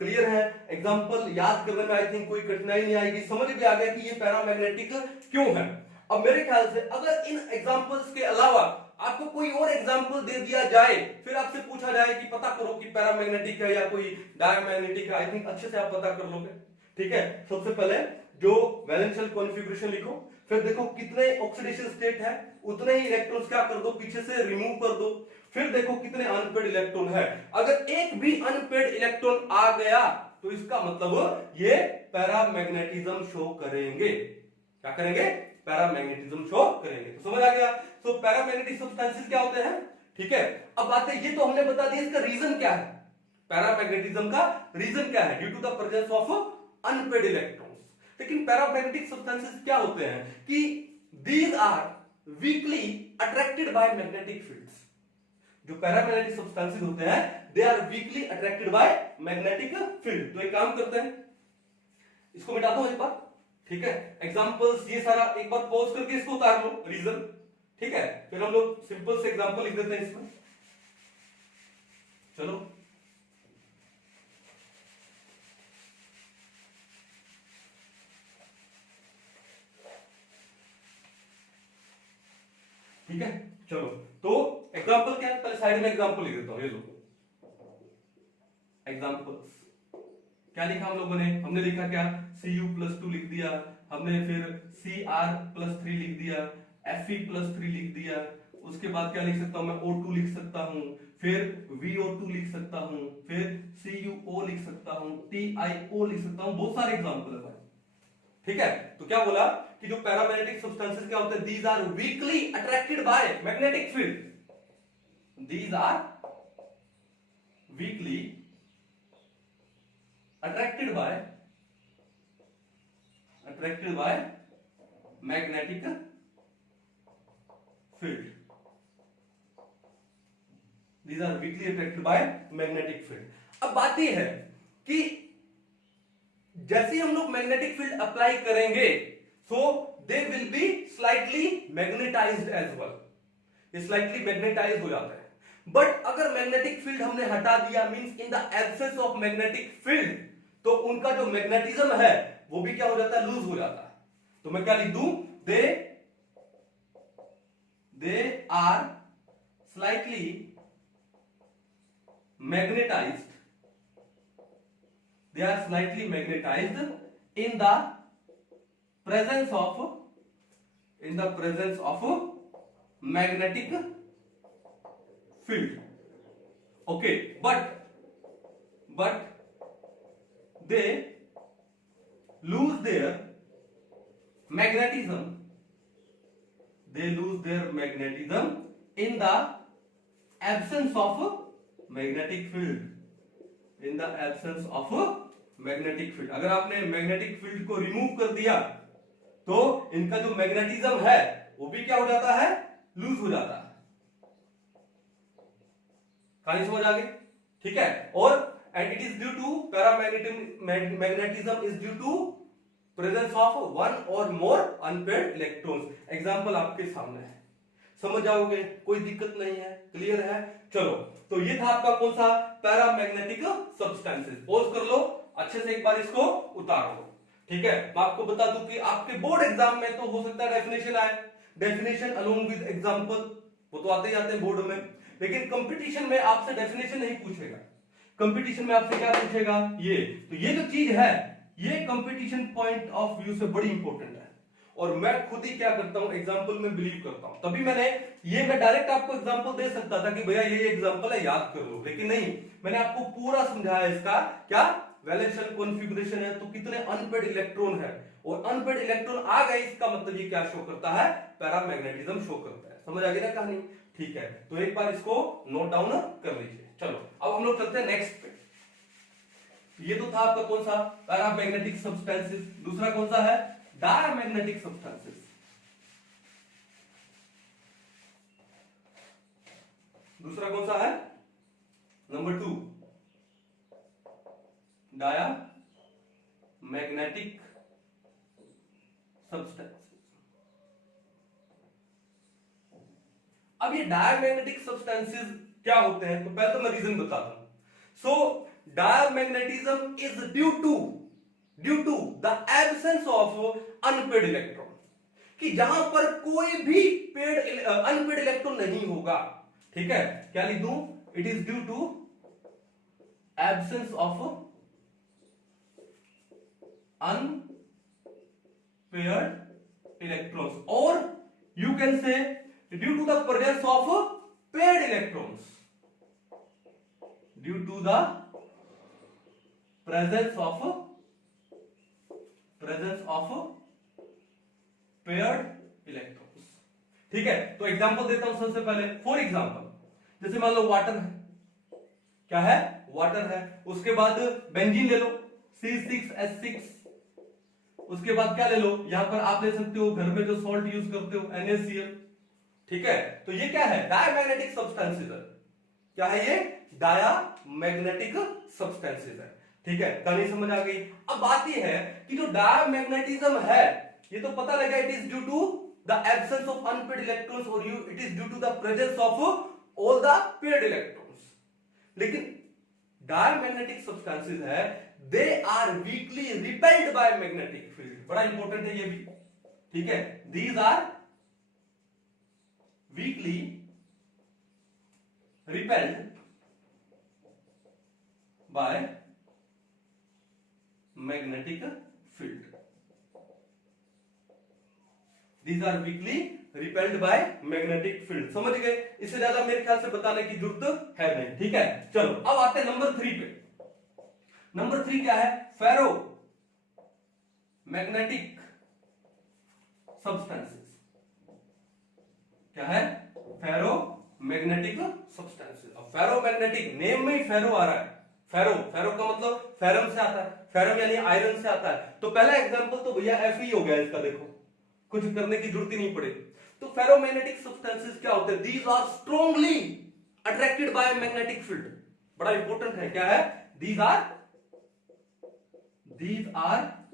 Clear है, एग्जांपल याद करने में आई थिंक कोई कठिनाई नहीं आएगी, समझ में आ गया कि ये पैरामैग्नेटिक क्यों है। अब मेरे ख्याल से अगर इन एग्जांपल्स के अलावा आपको कोई और एग्जांपल दे दिया जाए, फिर आपसे पूछा जाए कि पता करो कि पैरामैग्नेटिक है या कोई डायमैग्नेटिक है, आई थिंक अच्छे से आप पता कर लोगे। ठीक है, सबसे पहले जो वैलेंस शेल कॉन्फ़िगरेशन लिखो, फिर देखो कितने ऑक्सीडेशन स्टेट है, उतने ही इलेक्ट्रॉन्स क्या कर दो, पीछे से रिमूव कर दो। फिर देखो कितने अनपेड इलेक्ट्रॉन है, अगर एक भी अनपेड इलेक्ट्रॉन आ गया तो इसका मतलब ये पैरामैग्नेटिज्म शो करेंगे। क्या करेंगे? पैरामैग्नेटिज्म शो करेंगे। तो समझ आ गया? तो पैरामैग्नेटिक सब्सटेंसेस क्या होते हैं? ठीक है, अब बात है, ये तो हमने बता दिया इसका रीजन क्या है, पैरामैग्नेटिज्म का रीजन क्या है, due to the presence of unpaired electrons. लेकिन पैरामैग्नेटिक सब्सटेंसेस क्या होते हैं कि these are weakly attracted by magnetic fields. जो पैरामैग्नेटिक सब्सटेंसेस होते हैं they are weakly attracted by magnetic field. तो एक काम करते हैं, इसको मिटा दो एक बार। ठीक है, एग्जांपल्स ये सारा एक बार पॉज करके इसको उतार लो रीजन। ठीक है, फिर हम लोग सिंपल से एग्जांपल लिख देते हैं इसमें। चलो, ठीक है, चलो तो एग्जांपल क्या है, पहले साइड में एग्जांपल लिख देता हूं, ये लो एग्जांपल्स। क्या लिखा हम लोगों ने, हमने लिखा क्या, Cu+2 लिख दिया हमने, फिर Cr+3 लिख दिया, Fe+3 लिख दिया, उसके बाद क्या लिख सकता हूं मैं, O2 लिख सकता हूं, फिर VO2 लिख सकता हूं, फिर CuO लिख सकता हूं, TiO लिख सकता हूं, बहुत सारे एग्जांपल है भाई। ठीक है, तो क्या बोला कि जो पैरामैग्नेटिक सब्सटेंसेस क्या होते हैं, these are weakly attracted by magnetic field, these are weakly attracted by magnetic field, these are weakly attracted by magnetic field। अब बात यह है कि जैसे हम लोग मैग्नेटिक फील्ड अप्लाई करेंगे so they will be slightly magnetized as well, ये स्लाइटली मैग्नेटाइज हो जाता है। बट अगर मैग्नेटिक फील्ड हमने हटा दिया, means in the absence of magnetic field, तो उनका जो मैग्नेटिज्म है वो भी क्या हो जाता है, लूज हो जाता है। तो मैं क्या लिख दूं, they are slightly magnetised, they are slightly magnetised in the presence of magnetic field. Okay, but they lose their magnetism, in the absence of magnetic field, in the absence of magnetic field। अगर आपने magnetic field को remove कर दिया तो इनका जो magnetism है वो भी क्या हो जाता है, लूज हो जाता है। कहानी समझ आ गई? ठीक है, और and it is due to magnetism is due to presence of one or more unpaired electrons। Example आपके सामने है, समझ जाओगे, कोई दिक्कत नहीं है, क्लियर है। चलो, तो ये था आपका कौन सा, पैरामैग्नेटिक सब्सटेंसेस। पॉज कर लो, अच्छे से एक बार इसको उतार लो। ठीक है, मैं आपको बता दूं कि आपके बोर्ड एग्जाम में तो हो सकता है डेफिनेशन आए, डेफिनेशन अलोंग विद एग्जांपल, वो तो आते ही आते हैं बोर्ड में, लेकिन कंपटीशन में आपसे डेफिनेशन नहीं पूछेगा। कंपटीशन में आपसे क्या पूछेगा, ये तो ये जो चीज है ये कंपटीशन पॉइंट ऑफ व्यू से बड़ी इंपॉर्टेंट है। और मैं खुद ही क्या करता हूं, एग्जांपल में बिलीव करता हूं, तभी मैं डायरेक्ट आपको एग्जांपल दे सकता था कि भैया ये एग्जांपल है, याद कर लो, लेकिन नहीं, मैंने आपको पूरा समझाया इसका क्या वैलेंस शेल कॉन्फ़िगरेशन है, तो कितने अनपेड इलेक्ट्रॉन है, और अनपेड इलेक्ट्रॉन आ गए इसका मतलब ये क्या शो करता है, पैरामैग्नेटिज्म शो करता है। समझ आ गई ना कहानी? ठीक है, तो एक बार इसको नोट डाउन कर लीजिए। चलो, अब हम लोग चलते हैं नेक्स्ट पे। ये तो था आपका कौन सा, पैरामैग्नेटिक सब्सटेंसेस। दूसरा कौन सा है, डायमैग्नेटिक सब्सटेंसेस। दूसरा कौन सा है, नंबर 2, डायमैग्नेटिक सब्सटेंसेस। अब ये डायमैग्नेटिक सब्सटेंसेस क्या होते हैं, तो पहले तो मैं रीजन बता दूं। So diamagnetism is due to the absence of unpaired electron. कि जहां पर कोई भी अनपेड इलेक्ट्रॉन नहीं होगा। ठीक है, क्या लिख दूं? It is due to absence of unpaired electrons, और you can say due to the presence of paired electrons, due to the presence of paired electrons। ठीक है, तो एग्जांपल देता हूं सबसे पहले। फॉर एग्जांपल जैसे मान लो वाटर है, क्या है? वाटर है। उसके बाद बेंजीन ले लो C6H6, उसके बाद क्या ले लो, यहां पर आप ले सकते हो घर में जो सॉल्ट यूज करते हो NaCl। ठीक है, तो ये क्या है? डायमैग्नेटिक सब्सटेंसेस है। क्या है ये? डायमैग्नेटिक सब्सटेंसेस है। ठीक है, कहानी समझ आ गई। अब बात यह है कि जो डायमैग्नेटिज्म है, ये तो पता लगा it is due to the absence of unpaired electrons, और it is due to the presence of all the paired electrons. लेकिन डायमैग्नेटिक सब्सटेंसेस है, they are weakly repelled by magnetic field. बड़ा इंपॉर्टेंट है ये भी। ठीक है, these are weakly repelled by magnetic field. These are weakly repelled by magnetic field। समझ गए? इससे ज्यादा मेरे ख्याल से बताने की जरूरत है नहीं। ठीक है, चलो अब आते हैं नंबर 3 पे। नंबर 3 क्या है? फेरो मैग्नेटिक सब्सटेंसेस। क्या है? फेरो मैग्नेटिक सब्सटेंसेस। अब फेरो मैग्नेटिक, नेम में ही फेरो आ रहा है। फेरो, फेरो का मतलब फेरम से आता है, फेरम यानी आयरन से आता है। तो पहला एग्जांपल तो भैया Fe हो गया इसका, देखो कुछ करने की जरूरत ही नहीं पड़े। तो फेरोमैग्नेटिक सब्सटेंसेस क्या होते हैं? These are strongly attracted by magnetic field. बड़ा इंपॉर्टेंट है, क्या है? These are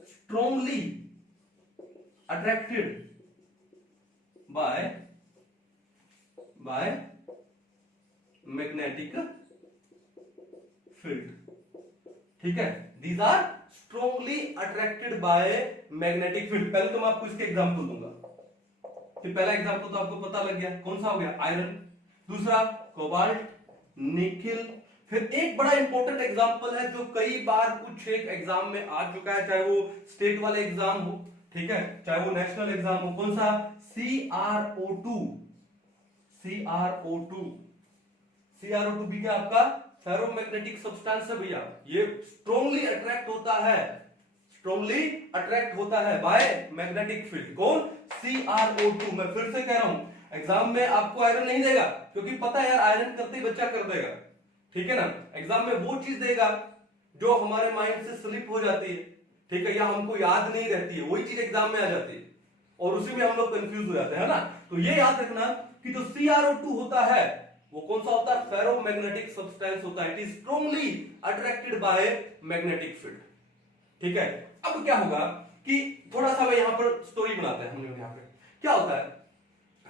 strongly attracted by magnetic field. ठीक है, these are strongly attracted by magnetic field. पहले तो मैं आपको इसके एग्जांपल दूंगा। फिर पहला एग्जांपल तो आपको पता लग गया, कौन सा हो गया? आयरन। दूसरा कोबाल्ट, निकिल। फिर एक बड़ा इंपॉर्टेंट एग्जांपल है जो कई बार कुछ एक एग्जाम में आ चुका है, चाहे वो स्टेट वाले एग्जाम हो, ठीक है, चाहे वो नेशनल एग्जाम हो। कौन सा? CrO2। CrO2 भी क्या आपका फेरोमैग्नेटिक सब्सटेंस है भैया। ये स्ट्रांगली अट्रैक्ट होता है बाय मैग्नेटिक फील्ड। कौन? CrO2। मैं फिर से कह रहा हूं, एग्जाम में आपको आयरन नहीं देगा, क्योंकि पता है यार आयरन करते ही बच्चा कर देगा। ठीक है ना, एग्जाम में वो चीज देगा जो हमारे माइंड से स्लिप हो जाती है, ठीक है, या हमको याद नहीं रहती है, वही चीज एग्जाम में आ जाती है और उसी में हम लोग कंफ्यूज हो जाते हैं ना। तो ये याद रखना कि जो CrO2 होता है वो कौन सा होता है? फेरोमैग्नेटिक सब्सटेंस होता है। It is strongly attracted by magnetic field. ठीक है, अब क्या होगा कि थोड़ा सा यहां पर स्टोरी बनाते हैं हम लोग। यहां पे क्या होता है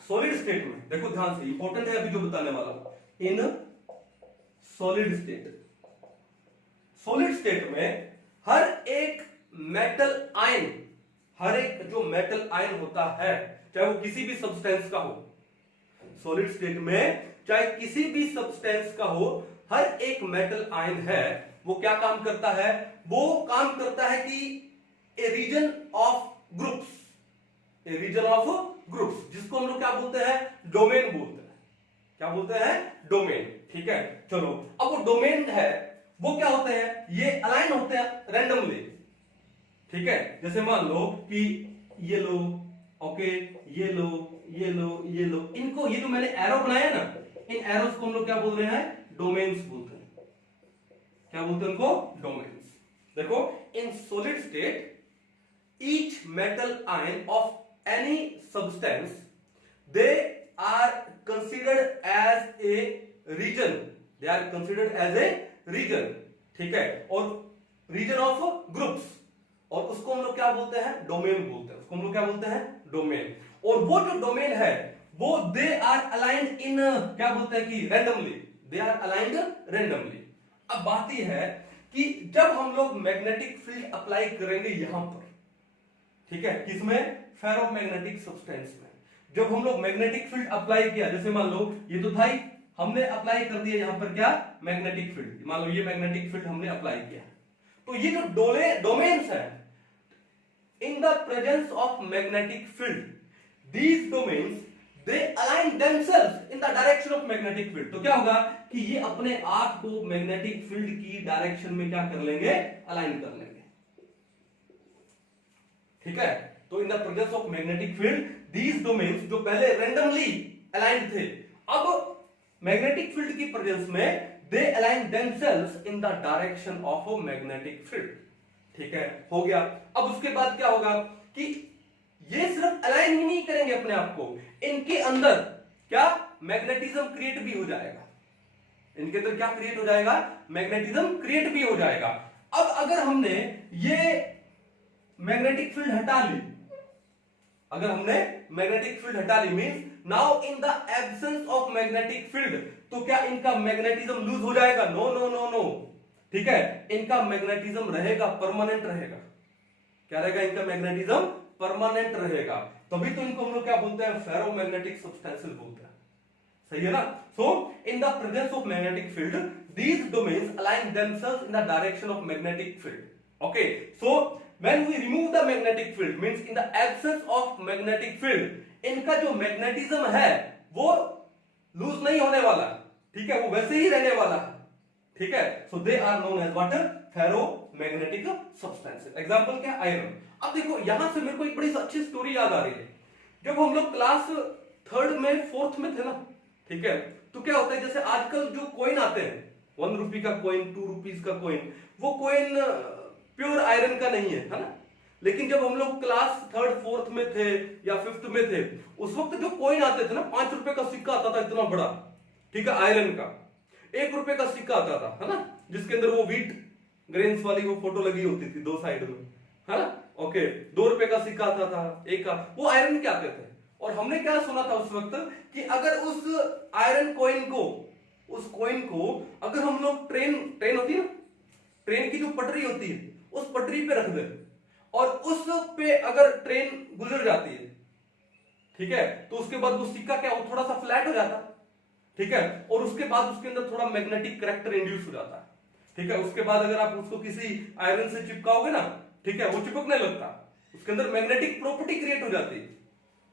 सॉलिड स्टेट में, देखो ध्यान से, इंपॉर्टेंट है अभी जो बताने वाला हूं। इन सॉलिड स्टेट में हर एक मेटल आयन होता है, चाहे वो किसी भी सब्सटेंस का हो। सॉलिड स्टेट में चाहे किसी भी सब्सटेंस का हो, हर एक मेटल आयन है, वो क्या काम करता है? वो काम करता है कि ए रीजन ऑफ ग्रुप्स, जिसको हम लोग क्या बोलते हैं? डोमेन बोलते हैं। क्या बोलते हैं? डोमेन। ठीक है, चलो अब वो डोमेन है वो क्या होते हैं? ये अलाइन होते हैं रैंडमली। ठीक है, जैसे मान लो कि ये लो, ओके, ये लो, इनको, ये जो मैंने एरो बनाया ना, इन एरोस को हम लोग क्या बोल रहे हैं? डोमेन्स बोलते हैं। क्या बोलते हैं उनको? डोमेन्स। देखो, in solid state each metal ion of any substance, they are considered as a region। ठीक है, और रीजन ऑफ ग्रुप्स, और उसको हम लोग क्या बोलते हैं? डोमेन बोलते हैं। डोमेन। और वो जो डोमेन है वो दे आर अलाइंड इन, क्या बोलते हैं कि रैंडमली। अब बात यह है कि जब हम लोग मैग्नेटिक फील्ड अप्लाई करेंगे यहां पर, ठीक है, किसमें? फेरोमैग्नेटिक सब्सटेंस में। जब हम लोग मैग्नेटिक फील्ड अप्लाई किया, जैसे मान लो ये तो था ही, हमने अप्लाई कर दिया यहां पर क्या, मैग्नेटिक फील्ड। मान लो ये मैग्नेटिक फील्ड हमने अप्लाई किया, तो ये जो डोमेन्स है, in the presence of magnetic field, these domains they align themselves in the direction of magnetic field. तो क्या होगा कि ये अपने आप को मैग्नेटिक फील्ड की डायरेक्शन में क्या कर लेंगे, अलाइन कर लेंगे। ठीक है, तो इन the presence of magnetic field these domains, जो पहले रैंडमली अलाइंड थे, अब मैग्नेटिक फील्ड की प्रेजेंस में they align themselves in the direction of a magnetic field. ठीक है, हो गया। अब उसके बाद क्या होगा कि ये सिर्फ अलाइन ही नहीं करेंगे अपने आप को, इनके अंदर क्या मैग्नेटिज्म क्रिएट भी हो जाएगा। इनके अंदर क्या क्रिएट हो जाएगा, मैग्नेटिज्म क्रिएट भी हो जाएगा। अब अगर हमने ये मैग्नेटिक फील्ड हटा ली, अगर हमने मैग्नेटिक फील्ड हटा ली, means now in the absence of magnetic field, तो क्या इनका मैग्नेटिज्म लूज हो जाएगा? No no no no. ठीक है, इनका मैग्नेटिज्म रहेगा, परमानेंट रहेगा। क्या रहेगा? इनका मैग्नेटिज्म परमानेंट रहेगा। तभी तो इनको हम लोग क्या बोलते हैं, फेरोमैग्नेटिक सब्सटेंसेस बोलते हैं। सही है ना? So in the presence of magnetic field these domains align themselves in the direction of magnetic field. Okay, so when we remove the magnetic field, means in the absence of magnetic field, इनका जो magnetism है वो loose नहीं होने वाला। ठीक है, वो वैसे ही रहने वाला है। ठीक है, so they are known as what, ferromagnetic substances. Example क्या, आयरन। अब देखो यहां से मेरे को एक बड़ी अच्छी स्टोरी याद आ रही है। जब हम लोग क्लास 3rd में 4th में थे ना, ठीक है, तो क्या होता है, जैसे आजकल जो कॉइन आते हैं, 1 रुपी का कॉइन, 2 रुपीज का कॉइन, वो कॉइन प्योर आयरन का नहीं है ना। लेकिन जब हम लोग क्लास 3rd 4th में थे या 5th में थे, उस वक्त जो कॉइन आते थे ना, 5 रुपए का सिक्का आता था इतना बड़ा, ठीक है, आयरन का। 1 रुपए का सिक्का आता था, है ना, जिसके अंदर वो व्हीट ग्रेन्स वाली वो फोटो लगी होती थी 2 साइड में, है ना। ओके, 2 रुपए का सिक्का आता था, 1 का, वो आयरन के आते थे। और हमने क्या सुना था उस वक्त कि अगर उस आयरन कॉइन को, उस कॉइन को अगर हम लोग ट्रेन होती है ना, ट्रेन की जो पटरी होती है, उस पटरी पे रख दे और उस पे अगर ट्रेन गुजर जाती है, ठीक है, तो उसके बाद वो सिक्का क्या, वो थोड़ा सा फ्लैट हो जाता है। ठीक है, और उसके बाद उसके अंदर थोड़ा मैग्नेटिक करैक्टर इंड्यूस हो जाता है। ठीक है, उसके बाद अगर आप उसको किसी आयरन से चिपकाओगे ना, ठीक है, वो चिपकने लगता, उसके अंदर मैग्नेटिक प्रॉपर्टी क्रिएट हो जाती है।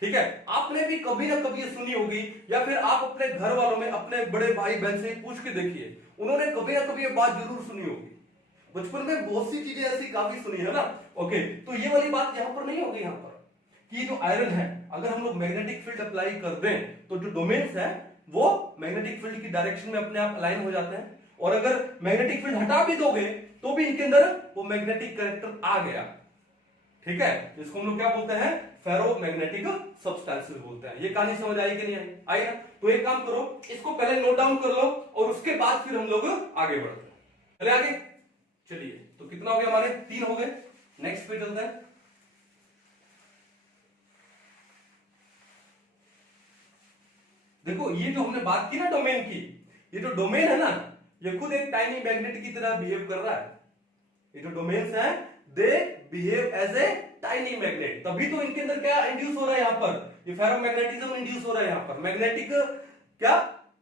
ठीक है, आपने भी कभी ना कभी ये सुनी होगी, या फिर आप अपने घर वालों में, अपने बड़े भाई बहन से पूछ के देखिए, उन्होंने कभी ना कभी ये बात जरूर सुनी होगी। बचपन में बहुत सी चीजें ऐसी काफी सुनी है ना। ओके, तो ये वाली बात यहां पर नहीं होगी, यहां पर कि जो आयरन है, अगर हम लोग मैग्नेटिक फील्ड अप्लाई कर दें तो जो डोमेन्स है वो मैग्नेटिक फील्ड की डायरेक्शन में अपने आप अलाइन हो जाते हैं। और अगर मैग्नेटिक फील्ड हटा भी दोगे तो भी इनके अंदर वो मैग्नेटिक कैरेक्टर आ गया। ठीक है, इसको हम लोग क्या बोलते हैं, फेरोमैग्नेटिक सब्सटेंसेस बोलते हैं। ये कहानी समझ आई कि नहीं आई? आई ना? तो एक काम करो, इसको पहले नोट डाउन कर लो और उसके बाद फिर हम लोग आगे बढ़ते हैं। चले आगे, चलिए। तो कितना हो गया, हमारे 3 हो गए। नेक्स्ट पे चलते हैं। देखो ये जो हमने बात की ना डोमेन की, ये जो डोमेन है ना, ये खुद एक टाइनी मैग्नेट की तरह बिहेव कर रहा है। ये जो डोमेन्स हैं, they behave as a tiny magnet. तभी तो इनके अंदर क्या इंड्यूस हो रहा है, यहां पर ये फेरोमैग्नेटिज्म इंड्यूस हो रहा है, यहां पर मैग्नेटिक क्या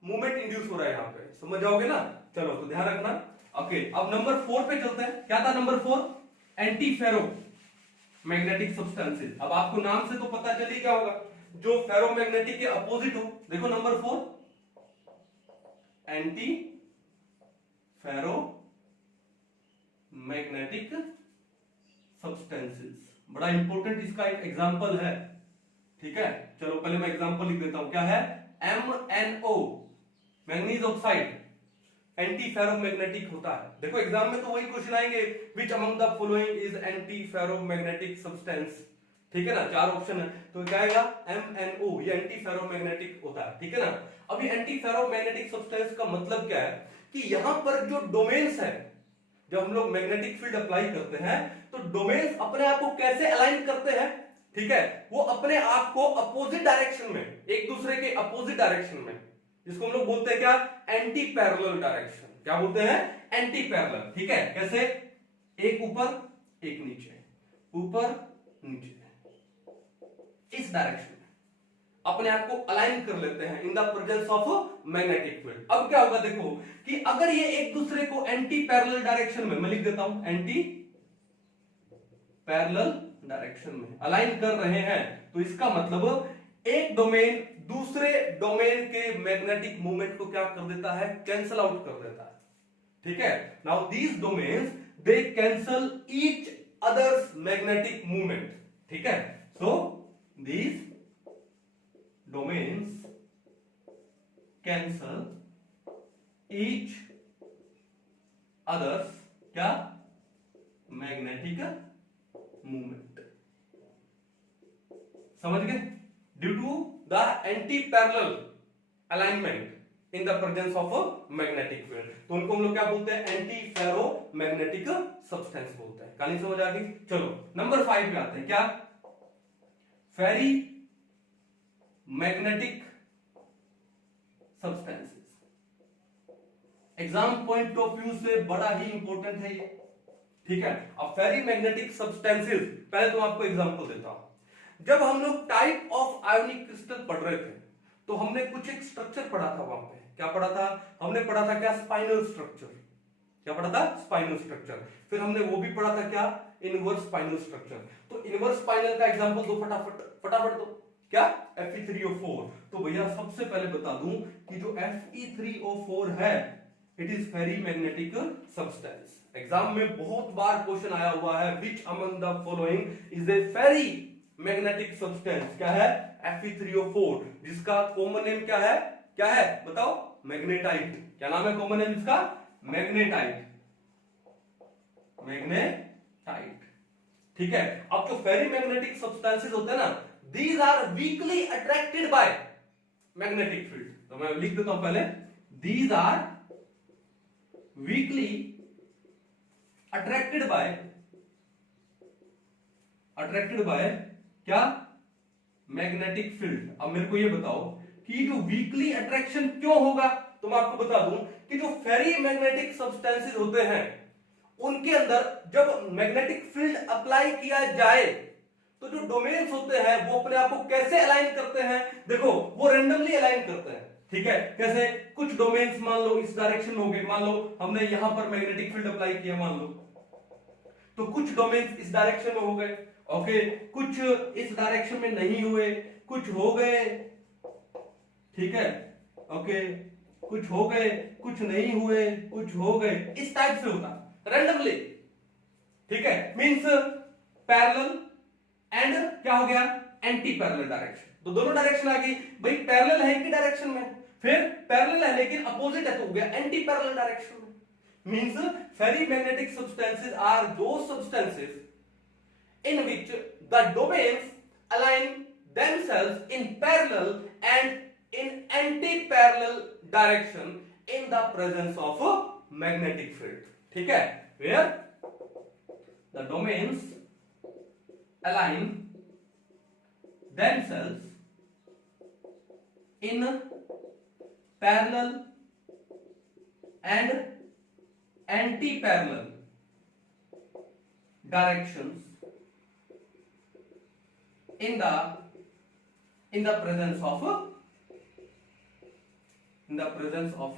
मूवमेंट इंड्यूस हो रहा है यहां पे। समझ जाओगे ना? चलो, तो ध्यान रखना। ओके, अब नंबर 4 पे चलते हैं। क्या था number 4? Anti ferro magnetic substances. अब आपको नाम से तो पता चल ही क्या होगा, जो फेरोमैग्नेटिक के अपोजिट हो। देखो number 4, anti ferro magnetic substances. बड़ा इंपॉर्टेंट इसका एक एग्जांपल है। ठीक है, चलो पहले मैं एग्जांपल लिख देता हूं। क्या है? MnO, manganese oxide, anti ferromagnetic होता है। देखो एग्जाम में तो वही क्वेश्चन आएंगे, विच among the following is anti ferromagnetic substance. ठीक है ना, 4 ऑप्शन है, तो क्या आएगा? MnO, ये एंटी फेरोमैग्नेटिक होता है। ठीक है ना। अब ये एंटी फेरोमैग्नेटिक सब्सटेंस का मतलब क्या है कि यहां पर जो डोमेन्स है, जब हम लोग मैग्नेटिक फील्ड अप्लाई करते हैं तो डोमेन्स अपने आप को कैसे अलाइन करते हैं? ठीक है, वो अपने आप को अपोजिट डायरेक्शन में, एक दूसरे के अपोजिट डायरेक्शन में, जिसको हम लोग बोलते हैं क्या? Anti parallel direction. क्या बोलते हैं? Anti parallel. ठीक है, कैसे? एक ऊपर एक नीचे, ऊपर नीचे। इस डायरेक्शन में, अपने आप को अलाइन कर लेते हैं इन the presence of magnetic field. अब क्या होगा देखो कि अगर ये एक दूसरे को एंटी पैरेलल डायरेक्शन में, मैं लिख देता हूं एंटी पैरेलल डायरेक्शन में अलाइन कर रहे हैं, तो इसका मतलब एक डोमेन दूसरे डोमेन के मैग्नेटिक मूवमेंट को क्या कर देता है, कैंसल आउट कर देता है। ठीक है, now these domains they cancel each others magnetic movement. ठीक है, so these domains cancel each others क्या, मैग्नेटिक मूवमेंट। समझ गए? Due to the anti parallel alignment in the presence of magnetic field, तो उनको हम लोग क्या बोलते हैं, एंटी फेरो मैग्नेटिक सब्सटेंस बोलते हैं। कहानी समझ आ गई? चलो नंबर 5 पे आते हैं। क्या? फेरी magnetic substances. Exam point of view से बड़ा ही इंपॉर्टेंट है ये। ठीक है, अब फेरी मैग्नेटिक सब्सटेंसेस, पहले तो आपको एग्जांपल देता हूं। जब हम लोग टाइप ऑफ आयोनिक क्रिस्टल पढ़ रहे थे तो हमने कुछ एक स्ट्रक्चर पढ़ा था वहां पे। क्या पढ़ा था? हमने पढ़ा था क्या, स्पाइनल स्ट्रक्चर। क्या पढ़ा था? Spinal structure. फिर हमने वो भी पढ़ा था क्या, इनवर्स स्पाइनल स्ट्रक्चर। तो इनवर्स स्पाइनल का एग्जांपल दो फटाफट दो। क्या? Fe3O4। तो भैया सबसे पहले बता दूं कि जो Fe3O4 है it is ferri magnetic substance. Exam में बहुत बार क्वेश्चन आया हुआ है, which among the following is a ferri magnetic substance. क्या है? Fe3O4, जिसका कॉमन नेम क्या है? क्या है बताओ? मैग्नेटाइट। क्या नाम है कॉमन नेम इसका? मैग्नेटाइट। मैग्नेटाइट। ठीक है, अब जो फेरी मैग्नेटिक सब्सटेंसेस होते हैं ना, these are weakly attracted by magnetic field. तो मैं लिख देता हूं पहले, these are weakly attracted by क्या? Magnetic field. अब मेरे को ये बताओ कि जो वीकली अट्रैक्शन क्यों होगा, तो मैं आपको बता दूं कि जो फेरी मैग्नेटिक सब्सटेंसेस होते हैं उनके अंदर जब मैग्नेटिक फील्ड अप्लाई किया जाए तो जो डोमेन्स होते हैं वो अपने आप को कैसे अलाइन करते हैं, देखो वो रेंडमली अलाइन करते हैं। ठीक है, कैसे? कुछ डोमेन्स मान लो इस डायरेक्शन में हो गए, मान लो हमने यहां पर मैग्नेटिक फील्ड अप्लाई किया मान लो, तो कुछ डोमेन्स इस डायरेक्शन में हो गए। ओके, कुछ इस डायरेक्शन में नहीं हुए, कुछ हो गए। ठीक है, ओके, कुछ हो गए, कुछ नहीं हुए, कुछ हो गए, इस टाइप से होता रैंडमली। ठीक है, मींस पैरेलल एंड क्या हो गया, एंटी पैरेलल डायरेक्शन। तो दोनों डायरेक्शन आ गई भाई, पैरेलल है कि डायरेक्शन में, फिर पैरेलल है लेकिन अपोजिट है तो हो गया एंटी पैरेलल डायरेक्शन में। Means ferri magnetic substances are those substances in which the domains align themselves in parallel and in anti-parallel direction in the presence of a magnetic field. ठीक है, where the domains align themselves in parallel and anti-parallel directions in the presence of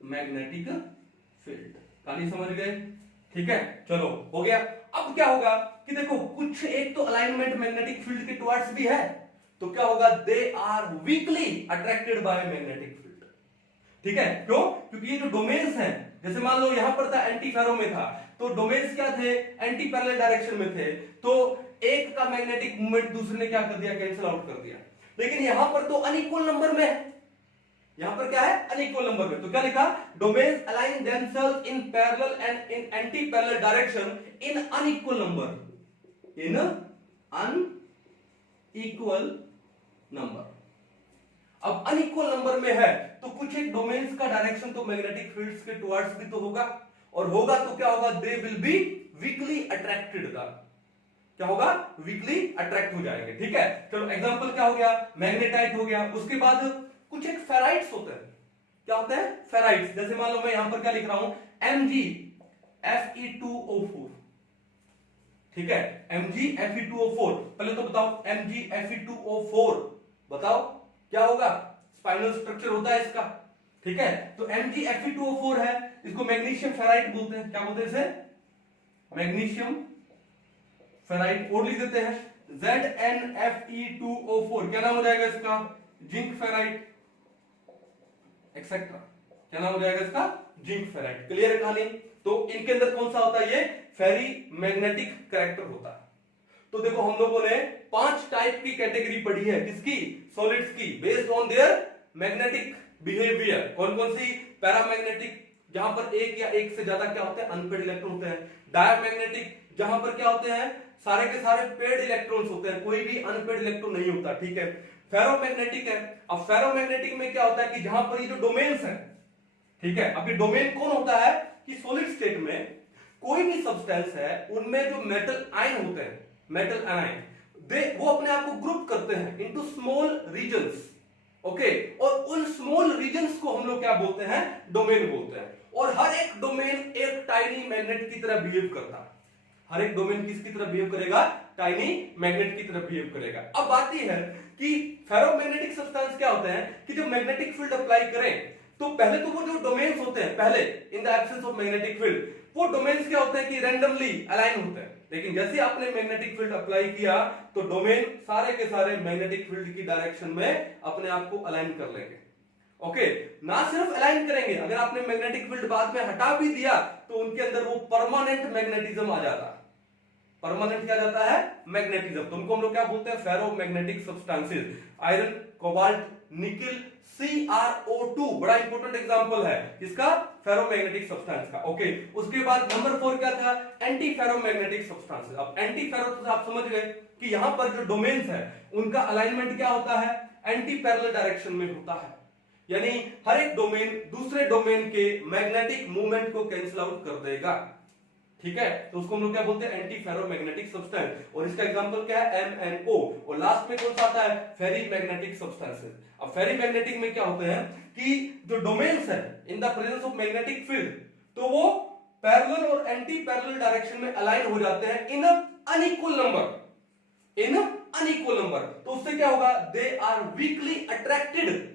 magnetic field. कहानी समझ गए? ठीक है, चलो हो गया। अब क्या होगा कि देखो कुछ एक तो अलाइनमेंट मैग्नेटिक फील्ड के टुवर्ड्स भी है, तो क्या होगा, they are weakly attracted by magnetic field. ठीक है, क्यों? क्योंकि ये जो डोमेन्स हैं, जैसे मान लो यहां पर था एंटी फेरो में था, तो डोमेन्स क्या थे, एंटी पैरेलल डायरेक्शन में थे, तो एक का मैग्नेटिक मूवमेंट दूसरे ने क्या कर दिया, कैंसिल आउट कर दिया। लेकिन यहां पर तो अनइक्वल नंबर में है, यहां पर क्या है, अनइक्वल नंबर में, तो क्या लिखा, domains align themselves in parallel and in anti parallel direction in unequal number, in unequal number. अब अनइक्वल नंबर में है तो कुछ एक डोमेन्स का डायरेक्शन तो मैग्नेटिक फील्ड्स के टुवर्ड्स भी तो होगा, और होगा तो क्या होगा, दे विल बी वीकली अट्रैक्टेड। क्या होगा, वीकली अट्रैक्ट हो जाएंगे। ठीक है, चलो एग्जांपल क्या हो गया, मैग्नेटाइट हो गया। उसके बाद कुछ एक फेराइट्स होते हैं। क्या होते हैं, फेराइट्स। जैसे मान लो मैं यहां पर क्या लिख रहा हूं, MgFe2O4। ठीक है, MgFe2O4। पहले तो बताओ MgFe2O4 बताओ क्या होगा, स्पाइनल स्ट्रक्चर होता है इसका, ठीक है। तो MgFe2O4 है, इसको मैग्नीशियम फेराइट बोलते हैं, क्या बोलते हैं इसे, मैग्नीशियम फेराइट। और लिख देते हैं ZnFe2O4, क्या नाम हो जाएगा इसका, जिंक फेराइट एक्सेट्रा, क्या नाम हो जाएगा इसका, जिंक फेराइट। क्लियर है कहानी। तो इनके अंदर कौन सा होता है, ये फेरी मैग्नेटिक कैरेक्टर होता है। तो देखो हम लोगों ने 5 टाइप की कैटेगरी पढ़ी है, किसकी, सॉलिड्स की, based on their magnetic behaviour. कौन कौन सी, पैरामैग्नेटिक, जहां पर एक या एक से ज्यादा क्या होते हैं, अनपेड इलेक्ट्रॉन होते हैं। डायमैग्नेटिक, जहां पर क्या होते हैं, सारे के सारे पेड इलेक्ट्रॉन्स होते हैं, कोई भी अनपेड इलेक्ट्रॉन नहीं होता, ठीक है। फेरोमैग्नेटिक है। अब फेरोमैग्नेटिक में क्या होता है कि जहां पर ये जो डोमेन्स है, ठीक है, अब ये डोमेन कौन होता है कि सॉलिड स्टेट में कोई भी सब्सटेंस है, उनमें जो मेटल आयन होते हैं, मेटल आयन, वो अपने आप को ग्रुप करते हैं इनटू स्मॉल रीजन्स, ओके, और उन स्मॉल रीजन्स को हम लोग क्या बोलते हैं, डोमेन बोलते हैं। और हर एक डोमेन एक टाइनी मैग्नेट की तरह बिहेव करता है। हर एक डोमेन किसकी तरह बिहेव करेगा, टाइनी मैग्नेट की तरह बिहेव करेगा। अब बात यह है कि फेरोमैग्नेटिक सब्सटेंस क्या होते हैं कि जब मैग्नेटिक फील्ड अप्लाई करें तो पहले तो वो जो डोमेन्स होते हैं, पहले इन the absence of magnetic field, वो डोमेन्स क्या होते हैं कि रैंडमली अलाइन होते हैं। लेकिन जैसे आपने मैग्नेटिक फील्ड अप्लाई किया तो डोमेन सारे के सारे मैग्नेटिक फील्ड की डायरेक्शन में अपने आप को अलाइन कर लेंगे, ओके। ना सिर्फ अलाइन करेंगे, अगर आपने मैग्नेटिक फील्ड बाद में हटा भी दिया तो उनके अंदर वो परमानेंट मैग्नेटिज्म आ जाता है। परमानेंट क्या जाता है, मैग्नेटिज्म। तो उनको हम लोग क्या बोलते हैं, फेरोमैग्नेटिक सब्सटेंसेस। आयरन, कोबाल्ट, निकल, CrO2 बड़ा इंपॉर्टेंट एग्जांपल है इसका, फेरोमैग्नेटिक सब्सटेंस का, ओके। उसके बाद नंबर 4 क्या था, एंटी फेरोमैग्नेटिक सब्सटेंसेस। अब एंटी फेरो तो आप समझ गए कि यहां पर जो डोमेन्स है उनका अलाइनमेंट क्या होता है, एंटी पैरेलल डायरेक्शन में होता है, यानी हर एक डोमेन दूसरे डोमेन के मैग्नेटिक मूवमेंट को कैंसिल आउट कर देगा, ठीक है। तो उसको हम लोग क्या बोलते हैं, एंटी फेरोमैग्नेटिक सब्सटेंस। और इसका एग्जांपल क्या है, MnO। और लास्ट में कौन सा आता है, फेरी मैग्नेटिक सब्सटेंसेस। अब फेरी मैग्नेटिक में क्या होते हैं कि जो डोमेन्स है in the presence of magnetic field, तो वो पैरेलल और एंटी पैरेलल डायरेक्शन में अलाइन हो जाते हैं in unequal number, in unequal number. तो उससे क्या होगा, they are weakly attracted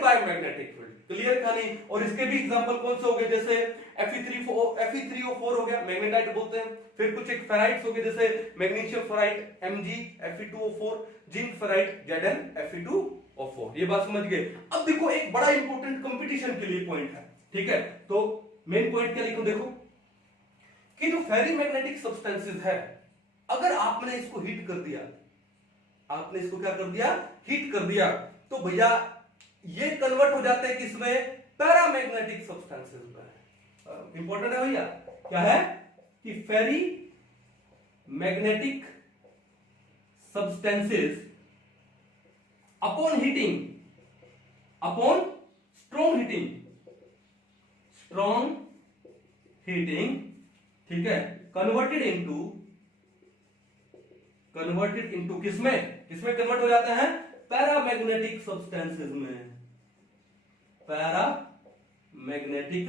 by magnetic field. Clear कहानी। और इसके भी एग्जांपल कौन से हो गए, जैसे Fe3O4 हो गया, मैग्नेटाइट बोलते हैं। फिर कुछ एक फेराइट्स हो गए, जैसे magnesium ferrite MgFe2O4, zinc ferrite ZnFe2O4। ये बात समझ गए। अब देखो एक बड़ा इंपॉर्टेंट कंपटीशन के लिए पॉइंट है, ठीक है। तो मेन पॉइंट क्या लिखूं, देखो कि जो फेरी मैग्नेटिक सब्सटेंसेस है, अगर आपने इसको हीट कर दिया, आपने इसको क्या कर दिया, हीट कर दिया, तो भैया ये कन्वर्ट हो जाते हैं किसमें, पैरामैग्नेटिक सब्सटेंसेस में। इंपॉर्टेंट है भैया, क्या है कि फेरी magnetic substances upon heating, upon strong heating, ठीक है, कन्वर्टेड इनटू किसमें कन्वर्ट हो जाते हैं, पैरामैग्नेटिक सब्सटेंसेस में। Paramagnetic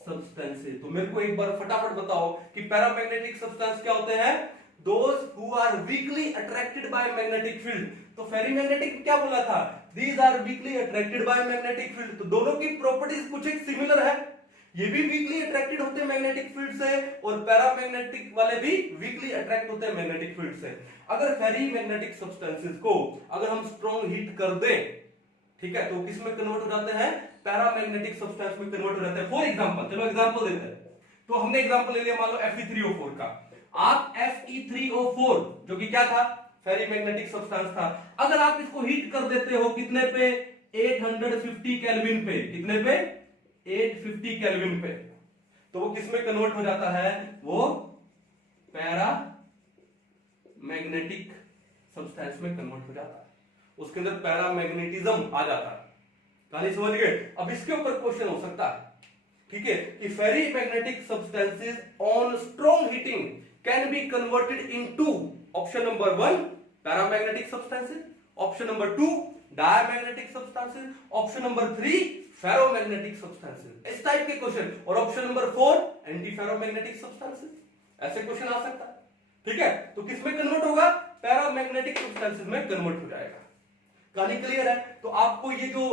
substances. तो मेरे को एक बार फटाफट बताओ कि पैरामैग्नेटिक सब्सटेंस क्या होते हैं, those who are weakly attracted by magnetic field. तो फेरीमैग्नेटिक क्या बोला था, these are weakly attracted by magnetic field. तो दोनों की प्रॉपर्टीज कुछ एक सिमिलर है, ये भी वीकली अट्रैक्टेड होते हैं मैग्नेटिक फील्ड से, और पैरामैग्नेटिक वाले भी वीकली अट्रैक्ट होते हैं मैग्नेटिक फील्ड से। अगर फेरी मैग्नेटिक सब्सटेंसेस को अगर हम स्ट्रॉन्ग हीट कर दें, ठीक है, तो किसमें कन्वर्ट हो जाते हैं, पैरामैग्नेटिक सब्सटेंस में कन्वर्ट हो जाते हैं। फॉर एग्जांपल, चलो एग्जांपल देते हैं। तो हमने एग्जांपल ले लिया, मान लो Fe3O4 का। आप Fe3O4 जो कि क्या था, फेरी मैग्नेटिक सब्सटेंस था, अगर आप इसको हीट कर देते हो कितने पे, 850 केल्विन पे, कितने पे, 850 केल्विन पे, तो वो किसमें कन्वर्ट हो जाता है, वो पैरा मैग्नेटिक सब्सटेंस में कन्वर्ट हो जाता है, उसके अंदर पैरामैग्नेटिज्म आ जाता है। कहानी समझ गए। अब इसके ऊपर क्वेश्चन हो सकता है, ठीक है, कि फेरी magnetic substances on strong heating can be converted into option number 1 paramagnetic substances, option number 2 diamagnetic substances, option number 3 ferromagnetic substances, इस टाइप के क्वेश्चन, और option number 4 anti ferromagnetic substances, ऐसे क्वेश्चन आ सकता है। ठीक है, तो किसमें कन्वर्ट होगा? पैरामैग्नेटिक सब्सटेंसेस में कन्वर्ट हो जाएगा। कहानी क्लियर है? तो आपको ये जो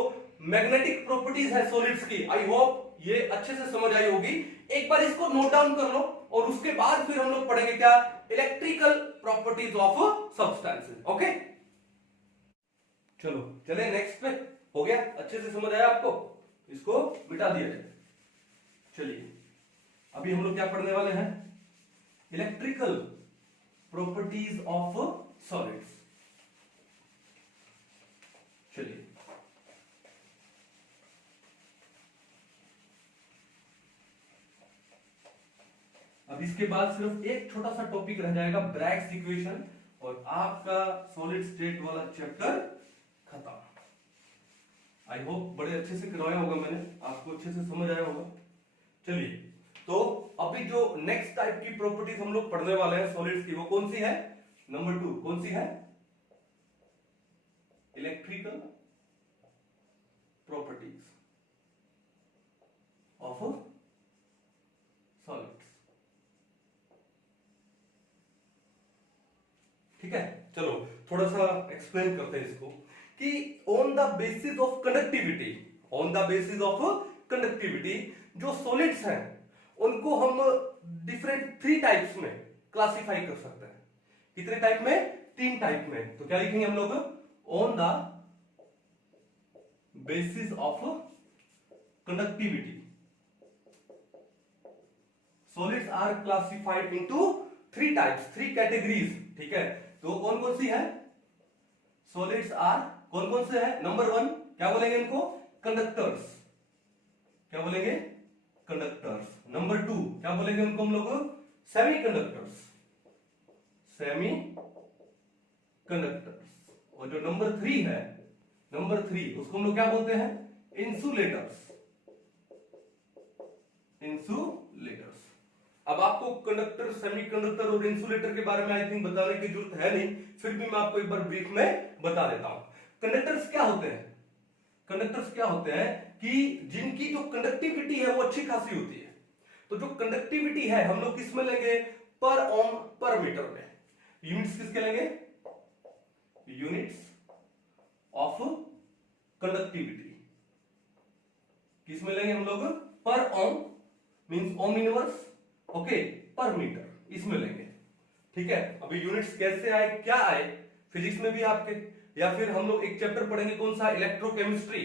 मैग्नेटिक प्रॉपर्टीज है सॉलिड्स की, आई होप ये अच्छे से समझ आई होगी। एक बार इसको नोट डाउन कर लो और उसके बाद फिर हम लोग पढ़ेंगे क्या? Electrical properties of substances. Okay, चलो चले नेक्स्ट पे। हो गया? अच्छे से समझ आया आपको? इसको मिटा दिया जाए। चलिए अभी हम लोग क्या पढ़ने वाले हैं? Electrical properties of solids. चलिए अब इसके बाद सिर्फ एक छोटा सा टॉपिक रह जाएगा, ब्रैग्स इक्वेशन, और आपका सॉलिड स्टेट वाला चैप्टर खत्म। आई होप बड़े अच्छे से करवाया होगा मैंने, आपको अच्छे से समझ आया होगा। चलिए, तो अभी जो नेक्स्ट टाइप की प्रॉपर्टीज हम लोग पढ़ने वाले हैं सॉलिड्स की, वो कौन सी है? नंबर 2 कौन सी है? Electrical properties of solids. ठीक है, चलो थोड़ा सा एक्सप्लेन करते हैं इसको कि on the basis of conductivity, on the basis of conductivity जो सॉलिड्स हैं उनको हम डिफरेंट 3 टाइप्स में क्लासिफाई कर सकते हैं। कितने टाइप में? 3 टाइप में। तो क्या लिखेंगे हम लोग? On the basis of conductivity solids are classified into 3 types, 3 categories. ठीक है, तो कौन कौन सी है? सॉलिड्स आर कौन कौन से है? नंबर 1 क्या बोलेंगे इनको? कंडक्टर्स। क्या बोलेंगे? कंडक्टर्स। नंबर 2 क्या बोलेंगे उनको हम लोग? Semi conductors, semi conductors. और जो नंबर 3 है, नंबर 3 उसको हम लोग क्या बोलते हैं? Insulators, insulators. अब आपको कंडक्टर, सेमीकंडक्टर और इंसुलेटर के बारे में आई थिंक बताने की जरूरत है नहीं, फिर भी मैं आपको एक बार ब्रीफ में बता देता हूं। कंडक्टर्स क्या होते हैं? कंडक्टर्स क्या होते हैं कि जिनकी जो कंडक्टिविटी है वो अच्छी खासी होती है। तो जो कंडक्टिविटी है हम लोग किस में लेंगे? पर ओम पर मीटर में। यूनिट्स किसके लेंगे? यूनिट्स ऑफ कंडक्टिविटी किस में लेंगे हम लोग? पर ओम मींस ओम इनवर्स, ओके, पर मीटर इसमें लेंगे। ठीक है, अभी यूनिट्स कैसे आए, क्या आए फिजिक्स में भी आपके, या फिर हम लोग एक चैप्टर पढ़ेंगे कौन सा? इलेक्ट्रोकेमिस्ट्री।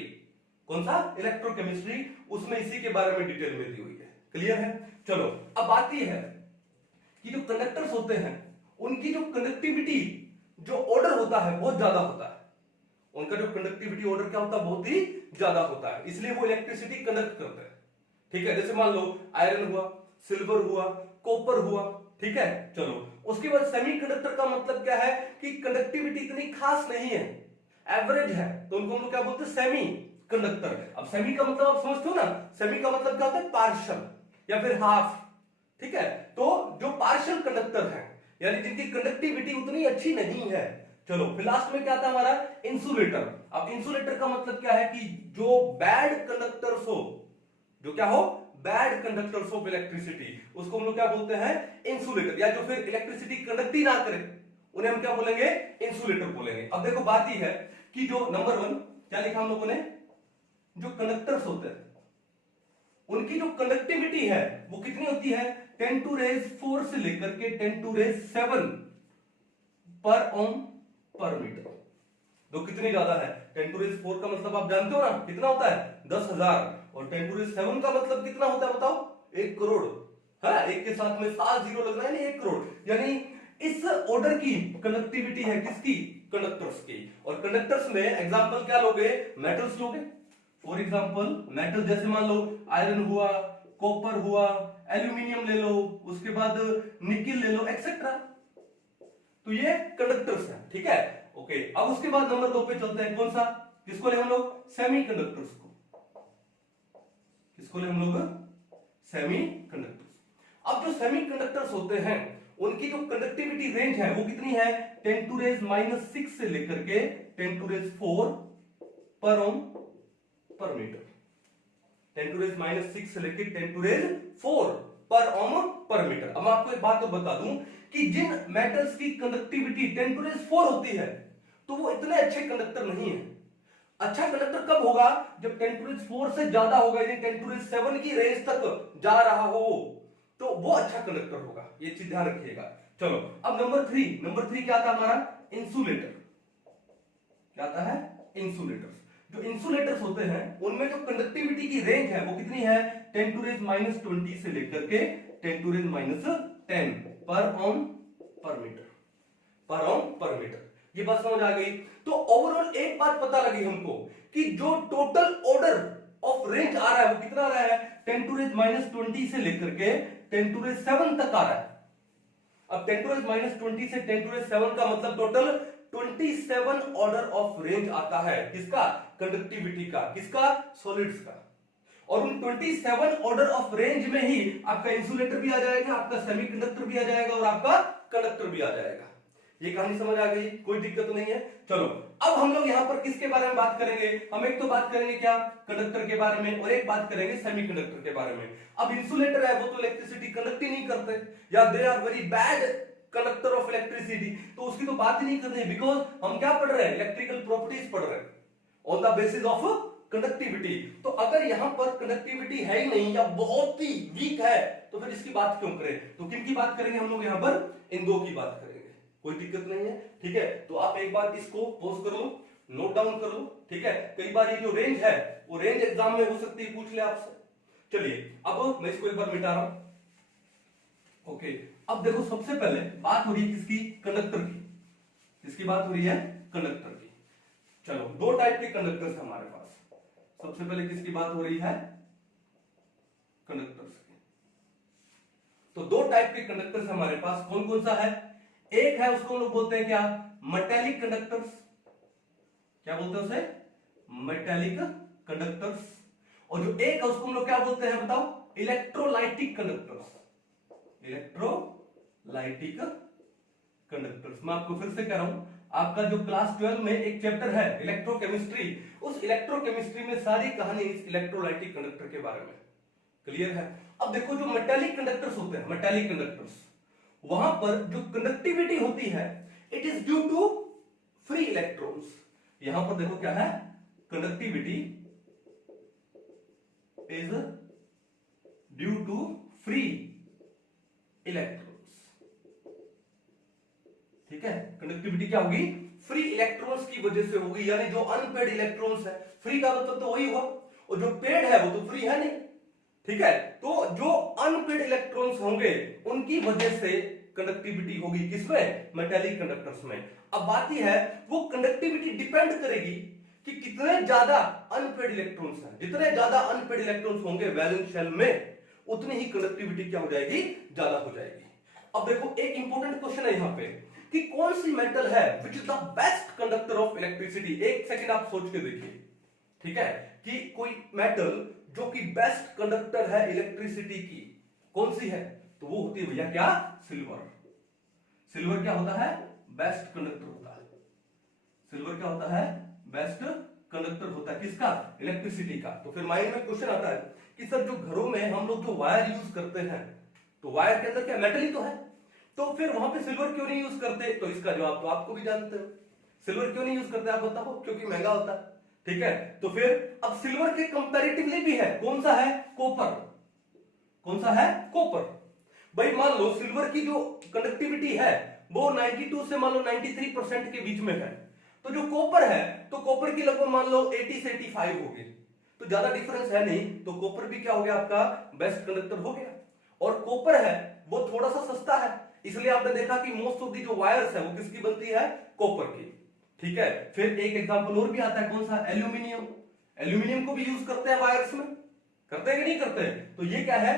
कौन सा? इलेक्ट्रोकेमिस्ट्री। उसमें इसी के बारे में डिटेल में दी हुई है। क्लियर है? चलो अब बात यह है कि जो कंडक्टर्स होते हैं उनकी जो कंडक्टिविटी, जो ऑर्डर होता है बहुत ज्यादा होता है। उनका जो कंडक्टिविटी ऑर्डर क्या होता है? बहुत ही ज्यादा होता है, इसलिए वो इलेक्ट्रिसिटी कंडक्ट करते हैं। ठीक है, जैसे मान लो आयरन हुआ, सिल्वर हुआ, कॉपर हुआ। ठीक है, चलो उसके बाद सेमीकंडक्टर का मतलब क्या है कि कंडक्टिविटी इतनी खास नहीं है, एवरेज है, तो उनको हम लोग क्या बोलते हैं? Semi conductor. अब सेमी का मतलब आप समझते हो ना? सेमी का मतलब क्या होता है? पार्शियल या फिर हाफ। ठीक है, तो जो पार्शियल कंडक्टर है यानी जिनकी कंडक्टिविटी उतनी अच्छी नहीं है। चलो फिर लास्ट में क्या था हमारा? इंसुलेटर। अब इंसुलेटर का मतलब क्या है कि जो बैड कंडक्टर्स हो, जो क्या हो? बैड कंडक्टर्स ऑफ इलेक्ट्रिसिटी, उसको हम लोग क्या बोलते हैं? इंसुलेटर। या जो फिर इलेक्ट्रिसिटी कंडक्ट ही ना करे उन्हें हम क्या बोलेंगे? इंसुलेटर बोलेंगे। अब देखो बात यह है कि जो नंबर 1 क्या लिखा हम लोगों ने? जो कंडक्टर्स होते हैं उनकी जो कंडक्टिविटी है वो कितनी होती है? 10⁻⁴ से लेकर के 10⁻⁷ पर ओम पर मीटर। तो कितनी ज्यादा है? 10⁻⁴ का मतलब आप जानते हो ना कितना होता है? 10,000। और 10⁻⁷ का मतलब कितना होता है बताओ? 1 करोड़। है, एक के साथ में 7 जीरो लगना है, नहीं 1 करोड़। यानी इस ऑर्डर की कंडक्टिविटी है किसकी? कंडक्टर्स की। और कंडक्टर्स में एग्जांपल क्या लोगे? मेटल्स लोगे। फॉर एग्जांपल मेटल जैसे मान लो आयरन हुआ, कॉपर हुआ, एल्यूमिनियम ले लो, उसके बाद निकिल ले लो, एक्सेट्रा। तो ये कंडक्टर्स है। ठीक है, ओके। अब उसके बाद नंबर 2 पे चलते हैं। कौन सा? किसको ले हम लोग? सेमीकंडक्टर्स को। किसको ले हम लोग? सेमीकंडक्टर्स। अब जो सेमीकंडक्टर्स होते हैं उनकी जो कंडक्टिविटी रेंज है वो कितनी है 10⁻⁻⁶ से लेकर के 10⁻⁴ पर ओम पर मीटर। 10⁻⁻⁶ से लेकर 10⁻⁴ पर ओम पर मीटर। अब मैं आपको एक बात तो बता दूं कि जिन मेटल्स की कंडक्टिविटी 10⁻⁴ होती है तो वो इतने अच्छे कंडक्टर नहीं है। अच्छा कंडक्टर कब होगा जब 10⁻⁴ से ज्यादा होगा, यानी 10⁻⁷ की रेंज तक जा रहा हो, तो वो अच्छा कंडक्टर होगा। ये चीज ध्यान रखिएगा। चलो अब नंबर 3 क्या था हमारा इंसुलेटर। क्या आता है इंसुलेटर्स। जो इंसुलेटर्स होते हैं उनमें जो कंडक्टिविटी की रेंज है वो कितनी है 10⁻⁻20 से लेकर के 10⁻⁻10 पर ओम पर मीटर। ये बात समझ आ गई। तो ओवरऑल एक बात पता लगी हमको कि जो टोटल ऑर्डर ऑफ रेंज आ रहा है वो कितना आ रहा है 10⁻20 से लेकर के 10⁻7 तक आ रहा है। अब 10⁻20 से 10⁻7 का मतलब टोटल 27 ऑर्डर ऑफ रेंज आता है। किसका कंडक्टिविटी का, किसका सॉलिड्स का। और उन 27 ऑर्डर ऑफ रेंज में ही आपका इंसुलेटर भी आ जाएगा, आपका सेमीकंडक्टर भी आ जाएगा और आपका कंडक्टर भी आ जाएगा। ये कहानी समझ आ गई, कोई दिक्कत नहीं है। चलो अब हम लोग यहां पर किसके बारे में बात करेंगे, हम एक तो बात करेंगे क्या कंडक्टर के बारे में और एक बात करेंगे सेमीकंडक्टर के बारे में। अब इंसुलेटर है वो तो इलेक्ट्रिसिटी कंडक्ट ही नहीं करते, या they are very bad conductor of electricity, तो उसकी तो बात ही नहीं करनी है। बिकॉज हम क्या पढ़ रहे हैं इलेक्ट्रिकल प्रॉपर्टीज पढ़ रहे हैं on the basis of conductivity. तो अगर यहां पर कंडक्टिविटी है ही नहीं या बहुत ही वीक है तो फिर इसकी बात क्यों करें। तो किन की बात करेंगे हम लोग यहां पर, इन दो की बात करेंगे। कोई दिक्कत नहीं है, ठीक है। तो आप एक बार इसको पॉज कर लो, नोट डाउन कर लो, ठीक है। कई बार ये जो रेंज है वो रेंज एग्जाम में हो सकती है, पूछ ले आपसे। चलिए अब मैं इसको एक बार मिटा रहा हूं। ओके, अब देखो सबसे पहले बात हो रही है किसकी, कंडक्टर की। किसकी बात हो रही है, कंडक्टर की। चलो दो टाइप के कंडक्टर्स हमारे पास। सबसे पहले किसकी बात हो रही है, कंडक्टर्स की। तो दो टाइप के कंडक्टर्स हमारे पास, कौन कौन सा है। एक है उसको हम लोग बोलते हैं क्या, मेटेलिक कंडक्टर्स। क्या बोलते हैं उसे, मेटेलिक कंडक्टर्स। और जो एक है उसको हम लोग क्या बोलते हैं बताओ, इलेक्ट्रोलाइटिक कंडक्टर्स। Electrolytic conductors. मैं आपको फिर से कह रहा हूं, आपका जो क्लास 12 में एक चैप्टर है इलेक्ट्रोकेमिस्ट्री, उस इलेक्ट्रोकेमिस्ट्री में सारी कहानी इस इलेक्ट्रोलाइटिक कंडक्टर के बारे में। क्लियर है। अब देखो जो मेटेलिक कंडक्टर्स होते हैं, मेटेलिक कंडक्टर्स, वहां पर जो कंडक्टिविटी होती है it is due to free electrons. यहां पर देखो क्या है, conductivity is due to free electrons. ठीक है, कंडक्टिविटी क्या होगी, फ्री इलेक्ट्रॉन्स की वजह से होगी। यानी जो अनपेड इलेक्ट्रॉन्स है, फ्री का मतलब तो वही हुआ, और जो पेड है वो तो फ्री है नहीं। ठीक है, तो जो अनपेड इलेक्ट्रॉन्स होंगे उनकी वजह से कंडक्टिविटी होगी किसमें, मेटेलिक कंडक्टर्स में। अब बात यह है वो कंडक्टिविटी डिपेंड करेगी कि कितने ज्यादा अनपेड इलेक्ट्रॉन्स हैं। जितने ज्यादा अनपेड इलेक्ट्रॉन्स होंगे वैलेंस शेल में, उतनी ही कंडक्टिविटी क्या हो जाएगी, ज्यादा हो जाएगी। अब देखो एक इंपॉर्टेंट क्वेश्चन है यहां पे कि कौन सी मेटल है which is the best conductor of electricity. एक सेकंड आप सोच के देखिए, ठीक है, कि कोई मेटल जो कि बेस्ट कंडक्टर है इलेक्ट्रिसिटी की, कौन सी है, तो वो होती है भैया क्या, सिल्वर। सिल्वर क्या होता है, बेस्ट कंडक्टर होता है। सिल्वर क्या होता है, बेस्ट कंडक्टर होता है किसका, इलेक्ट्रिसिटी का। तो फिर माइंड में क्वेश्चन आता है कि सर जो घरों में हम लोग जो वायर यूज करते हैं, तो वायर के अंदर क्या मेटल ही तो है, तो फिर वहां पे सिल्वर क्यों नहीं यूज करते। तो इसका जवाब तो आपको भी जानते हो, सिल्वर क्यों नहीं यूज करते आप बताओ, क्योंकि महंगा होता है। ठीक है, तो फिर अब सिल्वर के कंपैरेटिवली भी है, कौन सा है, कॉपर। कौन सा है, कॉपर। भाई मान लो सिल्वर की जो कंडक्टिविटी है वो 92 से मान लो 93% के बीच में है, तो जो कॉपर है तो कॉपर की लगभग मान लो 80 से 85 होगी, तो ज्यादा डिफरेंस है नहीं, तो कॉपर भी क्या हो गया आपका, बेस्ट कंडक्टर हो गया। और कॉपर है वो थोड़ा सा सस्ता है, इसलिए आपने देखा कि मोस्ट ऑफ दी जो वायर्स है वो किसकी बनती है, कॉपर की। ठीक है, फिर एक एग्जांपल और भी आता है, कौन सा, एल्यूमिनियम। एल्यूमिनियम को भी यूज करते हैं वायर्स में, करते हैं कि नहीं करते हैं। तो ये क्या है,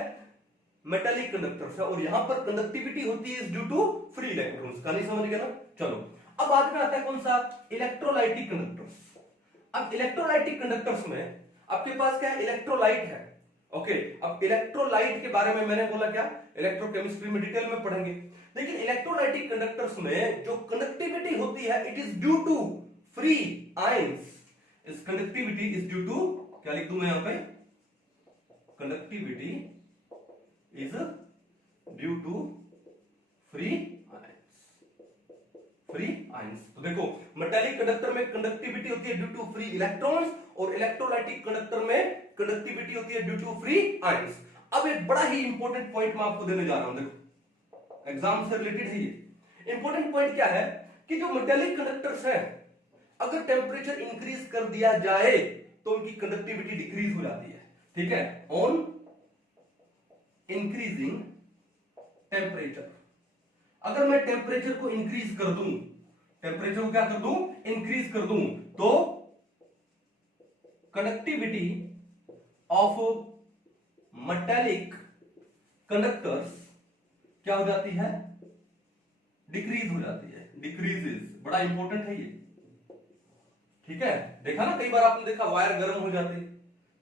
मेटेलिक कंडक्टर्स है, और यहां पर कंडक्टिविटी होती है ड्यू टू फ्री इलेक्ट्रॉन्स। कहानी समझ गए ना। चलो अब बाद में आता है कौन सा, इलेक्ट्रोलाइटिक कंडक्टर्स। अब इलेक्ट्रोलाइटिक कंडक्टर्स में आपके पास क्या है, इलेक्ट्रोलाइट है, ओके, अब इलेक्ट्रोलाइट के बारे में मैंने बोला क्या, इलेक्ट्रोकेमिस्ट्री में डिटेल में पढ़ेंगे। लेकिन इलेक्ट्रोलाइटिक कंडक्टर्स में जो कंडक्टिविटी होती है it is due to free ions. इस कंडक्टिविटी इज ड्यू टू, क्या लिख दूं मैं यहां पे, conductivity is due to free ions. तो देखो मेटालिक कंडक्टर में कंडक्टिविटी होती है ड्यू टू फ्री इलेक्ट्रॉन्स, और इलेक्ट्रोलाइटिक कंडक्टर में कंडक्टिविटी होती है ड्यू टू फ्री आयंस। अब एक बड़ा ही इंपॉर्टेंट पॉइंट मैं आपको देने जा रहा हूं, देखो एग्जाम से रिलेटेड है ये। इंपॉर्टेंट पॉइंट क्या है कि जो मेटालिक कंडक्टर्स हैं, अगर टेम्परेचर इंक्रीज कर दिया जाए तो उनकी कंडक्टिविटी डिक्रीज हो जाती है। ठीक है, ऑन इंक्रीजिंग टेम्परेचर, अगर मैं टेम्परेचर को इंक्रीज कर दूं, टेम्परेचर को क्या कर दूं, इंक्रीज कर दूं, तो कंडक्टिविटी ऑफ मेटालिक कंडक्टर्स क्या हो जाती है, डिक्रीज हो जाती है, डिक्रीजेस। बड़ा इंपॉर्टेंट है ये। ठीक है, देखा ना, कई बार आपने देखा वायर गर्म हो जाती है।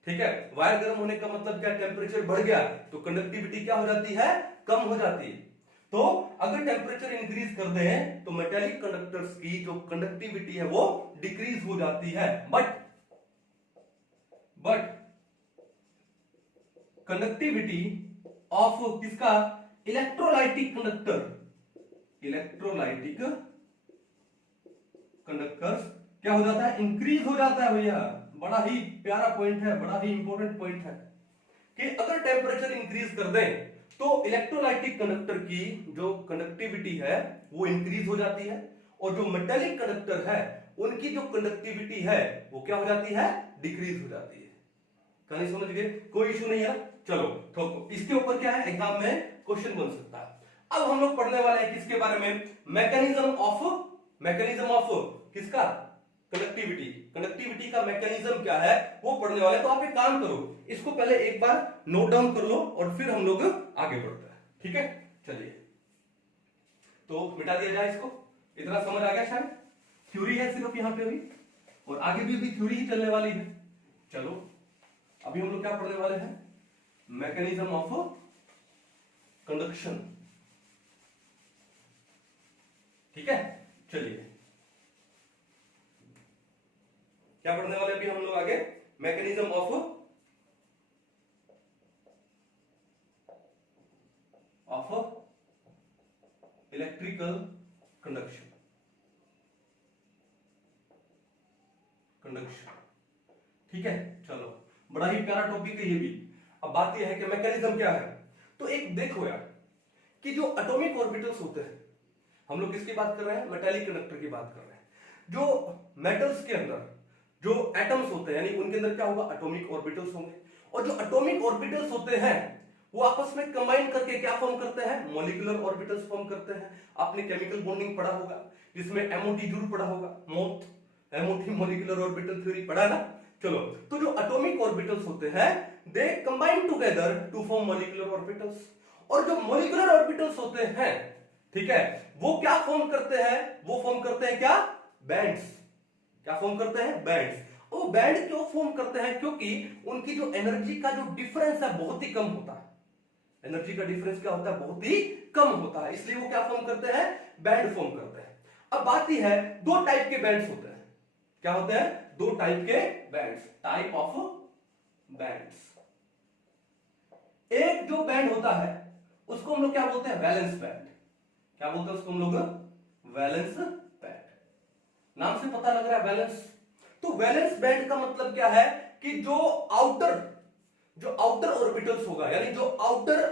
ठीक है, वायर गर्म होने का मतलब क्या, टेम्परेचर बढ़ गया तो कंडक्टिविटी क्या हो जाती है, कम हो जाती है। तो अगर टेम्परेचर इंक्रीज कर दें तो मेटालिक कंडक्टर्स की जो कंडक्टिविटी है वो डिक्रीज हो जाती है। बट कंडक्टिविटी ऑफ किसका, इलेक्ट्रोलाइटिक कंडक्टर, इलेक्ट्रोलाइटिक कंडक्टर्स क्या हो जाता है, इंक्रीज हो जाता है भैया। बड़ा ही प्यारा पॉइंट है, बड़ा ही इंपॉर्टेंट पॉइंट है कि अगर टेम्परेचर इंक्रीज कर दें तो इलेक्ट्रोलाइटिक कंडक्टर की जो कंडक्टिविटी है वो इंक्रीज हो जाती है, और जो मेटालिक कंडक्टर है उनकी जो कंडक्टिविटी है वो क्या हो जाती है, डिक्रीज हो जाती है। कहानी समझ गए, कोई इशू नहीं है। चलो तो इसके ऊपर क्या है, एग्जाम में क्वेश्चन बन सकता है। अब हम लोग पढ़ने वाले हैं किसके बारे में, मैकेनिज्म ऑफ किसका, कंडक्टिविटी। कंडक्टिविटी का मैकेनिज्म क्या है वो पढ़ने वाले। तो आप एक काम करो, इसको पहले एक बार नोट डाउन कर लो और फिर हम लोग आगे बढ़ते हैं। ठीक है, चलिए तो मिटा दिया जाए इसको। इतना समझ आ गया शायद, थ्योरी है सिर्फ यहां पे अभी, और आगे भी थ्योरी ही चलने वाली है। चलो अभी हम लोग क्या पढ़ने वाले हैं, मैकेनिज्म ऑफ कंडक्शन। ठीक है, चलिए क्या पढ़ने वाले अभी हम लोग आगे, मैकेनिज्म ऑफ इलेक्ट्रिकल कंडक्शन। ठीक है, चलो बड़ा ही प्यारा टॉपिक है ये भी। अब बात यह है कि मैकेनिज्म क्या है। तो एक देखो यार कि जो एटॉमिक ऑर्बिटल्स होते हैं, हम लोग किसकी बात कर रहे हैं, मेटालिक कंडक्टर की बात कर रहे हैं। जो मेटल्स के अंदर जो एटम्स होते हैं, यानी उनके अंदर क्या होगा, एटॉमिक ऑर्बिटल्स होंगे, और जो एटॉमिक ऑर्बिटल्स होते हैं वो आपस में कंबाइन करके क्या फॉर्म करते हैं, मॉलिक्यूलर ऑर्बिटल्स फॉर्म करते हैं। आपने केमिकल बॉन्डिंग पढ़ा होगा, जिसमें एमओटी जरूर पढ़ा होगा, एमओटी मॉलिक्यूलर ऑर्बिटल थ्योरी पढ़ा ना। चलो, तो जो एटॉमिक ऑर्बिटल्स होते हैं they combine together to form molecular orbitals, और जो मॉलिक्यूलर ऑर्बिटल्स होते हैं, ठीक है, वो क्या फॉर्म करते हैं, वो फॉर्म करते हैं क्या, बैंड्स। क्या फॉर्म करते हैं, बैंड्स। वो बैंड क्यों फॉर्म करते हैं, क्योंकि उनकी जो एनर्जी का जो डिफरेंस है बहुत ही कम होता है। एनर्जी का डिफरेंस क्या होता है, बहुत ही कम होता है, इसलिए वो क्या फॉर्म करते हैं, बैंड फॉर्म करते हैं। अब बात यह है, दो टाइप के बैंड्स होते हैं। क्या होते हैं, दो टाइप के बैंड्स, टाइप ऑफ बैंड्स। एक जो बैंड होता है उसको हम लोग क्या बोलते हैं, वैलेंस बैंड। क्या बोलते हैं उसको हम लोग, वैलेंस बैंड। नाम से पता लग रहा है वैलेंस। तो वैलेंस बैंड का मतलब क्या है कि जो आउटर ऑर्बिटल्स होगा, यानी जो आउटर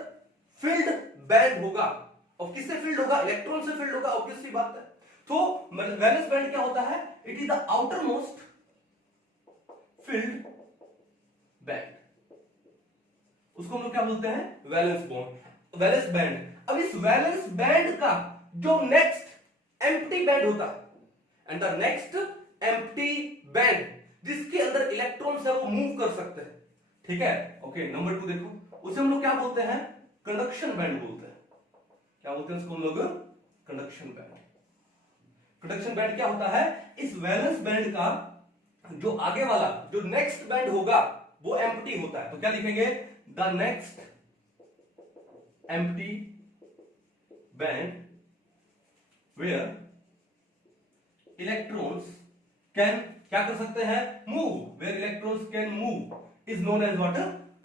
फील्ड बैंड होगा, और किससे फील्ड होगा, इलेक्ट्रॉन से फील्ड होगा, ऑब्वियस सी बात है। तो वैलेंस बैंड क्या होता है, it is the outer most field band, उसको हम लोग क्या बोलते हैं, वैलेंस बैंड। अब इस वैलेंस बैंड का जो नेक्स्ट एम्प्टी बैंड होता है, and the next empty band जिसके अंदर इलेक्ट्रॉन्स है वो मूव कर सकते हैं। ठीक है, ओके, नंबर 2 देखो, उसे हम लोग क्या बोलते हैं, कंडक्शन बैंड बोलते हैं। क्या बोलते हैं उसको हम लोग, कंडक्शन बैंड। कंडक्शन बैंड क्या होता है, इस वैलेंस बैंड का जो आगे वाला जो नेक्स्ट बैंड होगा वो एम्प्टी होता है। तो क्या लिखेंगे, the next empty band where electrons can क्या कर सकते हैं, move, where electrons can move is known as what,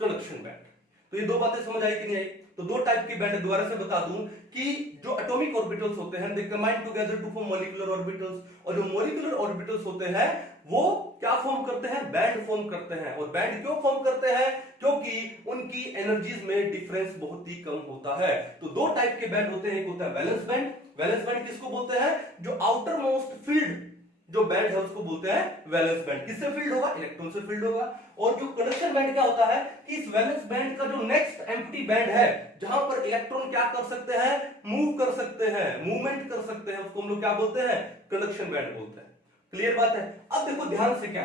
conduction band. तो ये दो बातें समझ आई कि नहीं आई? तो दो टाइप की बैंड दोबारा से बता दूं कि जो एटॉमिक ऑर्बिटल्स होते हैं they combine together to form molecular orbitals, और जो मॉलिक्यूलर ऑर्बिटल्स होते हैं वो क्या फॉर्म करते हैं, बैंड फॉर्म करते हैं। और बैंड क्यों फॉर्म करते हैं, क्योंकि उनकी एनर्जीज में डिफरेंस बहुत ही कम होता है। तो दो टाइप के बैंड होते हैं, एक होता है वैलेंस बैंड। वैलेंस बैंड किसको बोलते हैं, जो आउटर मोस्ट फील्ड जो बैंड है उसको बोलते हैं वैलेंस बैंड। किससे फील्ड होगा, इलेक्ट्रॉन से फील्ड होगा। और जो कंडक्शन बैंड क्या होता है कि इस वैलेंस बैंड का जो नेक्स्ट एम्प्टी बैंड है जहां पर इलेक्ट्रॉन क्या कर सकते हैं, मूव कर सकते हैं, मूवमेंट कर सकते हैं, उसको हम लोग क्या बोलते हैं, कंडक्शन बैंड बोलते हैं। क्लियर बात है? अब देखो ध्यान से क्या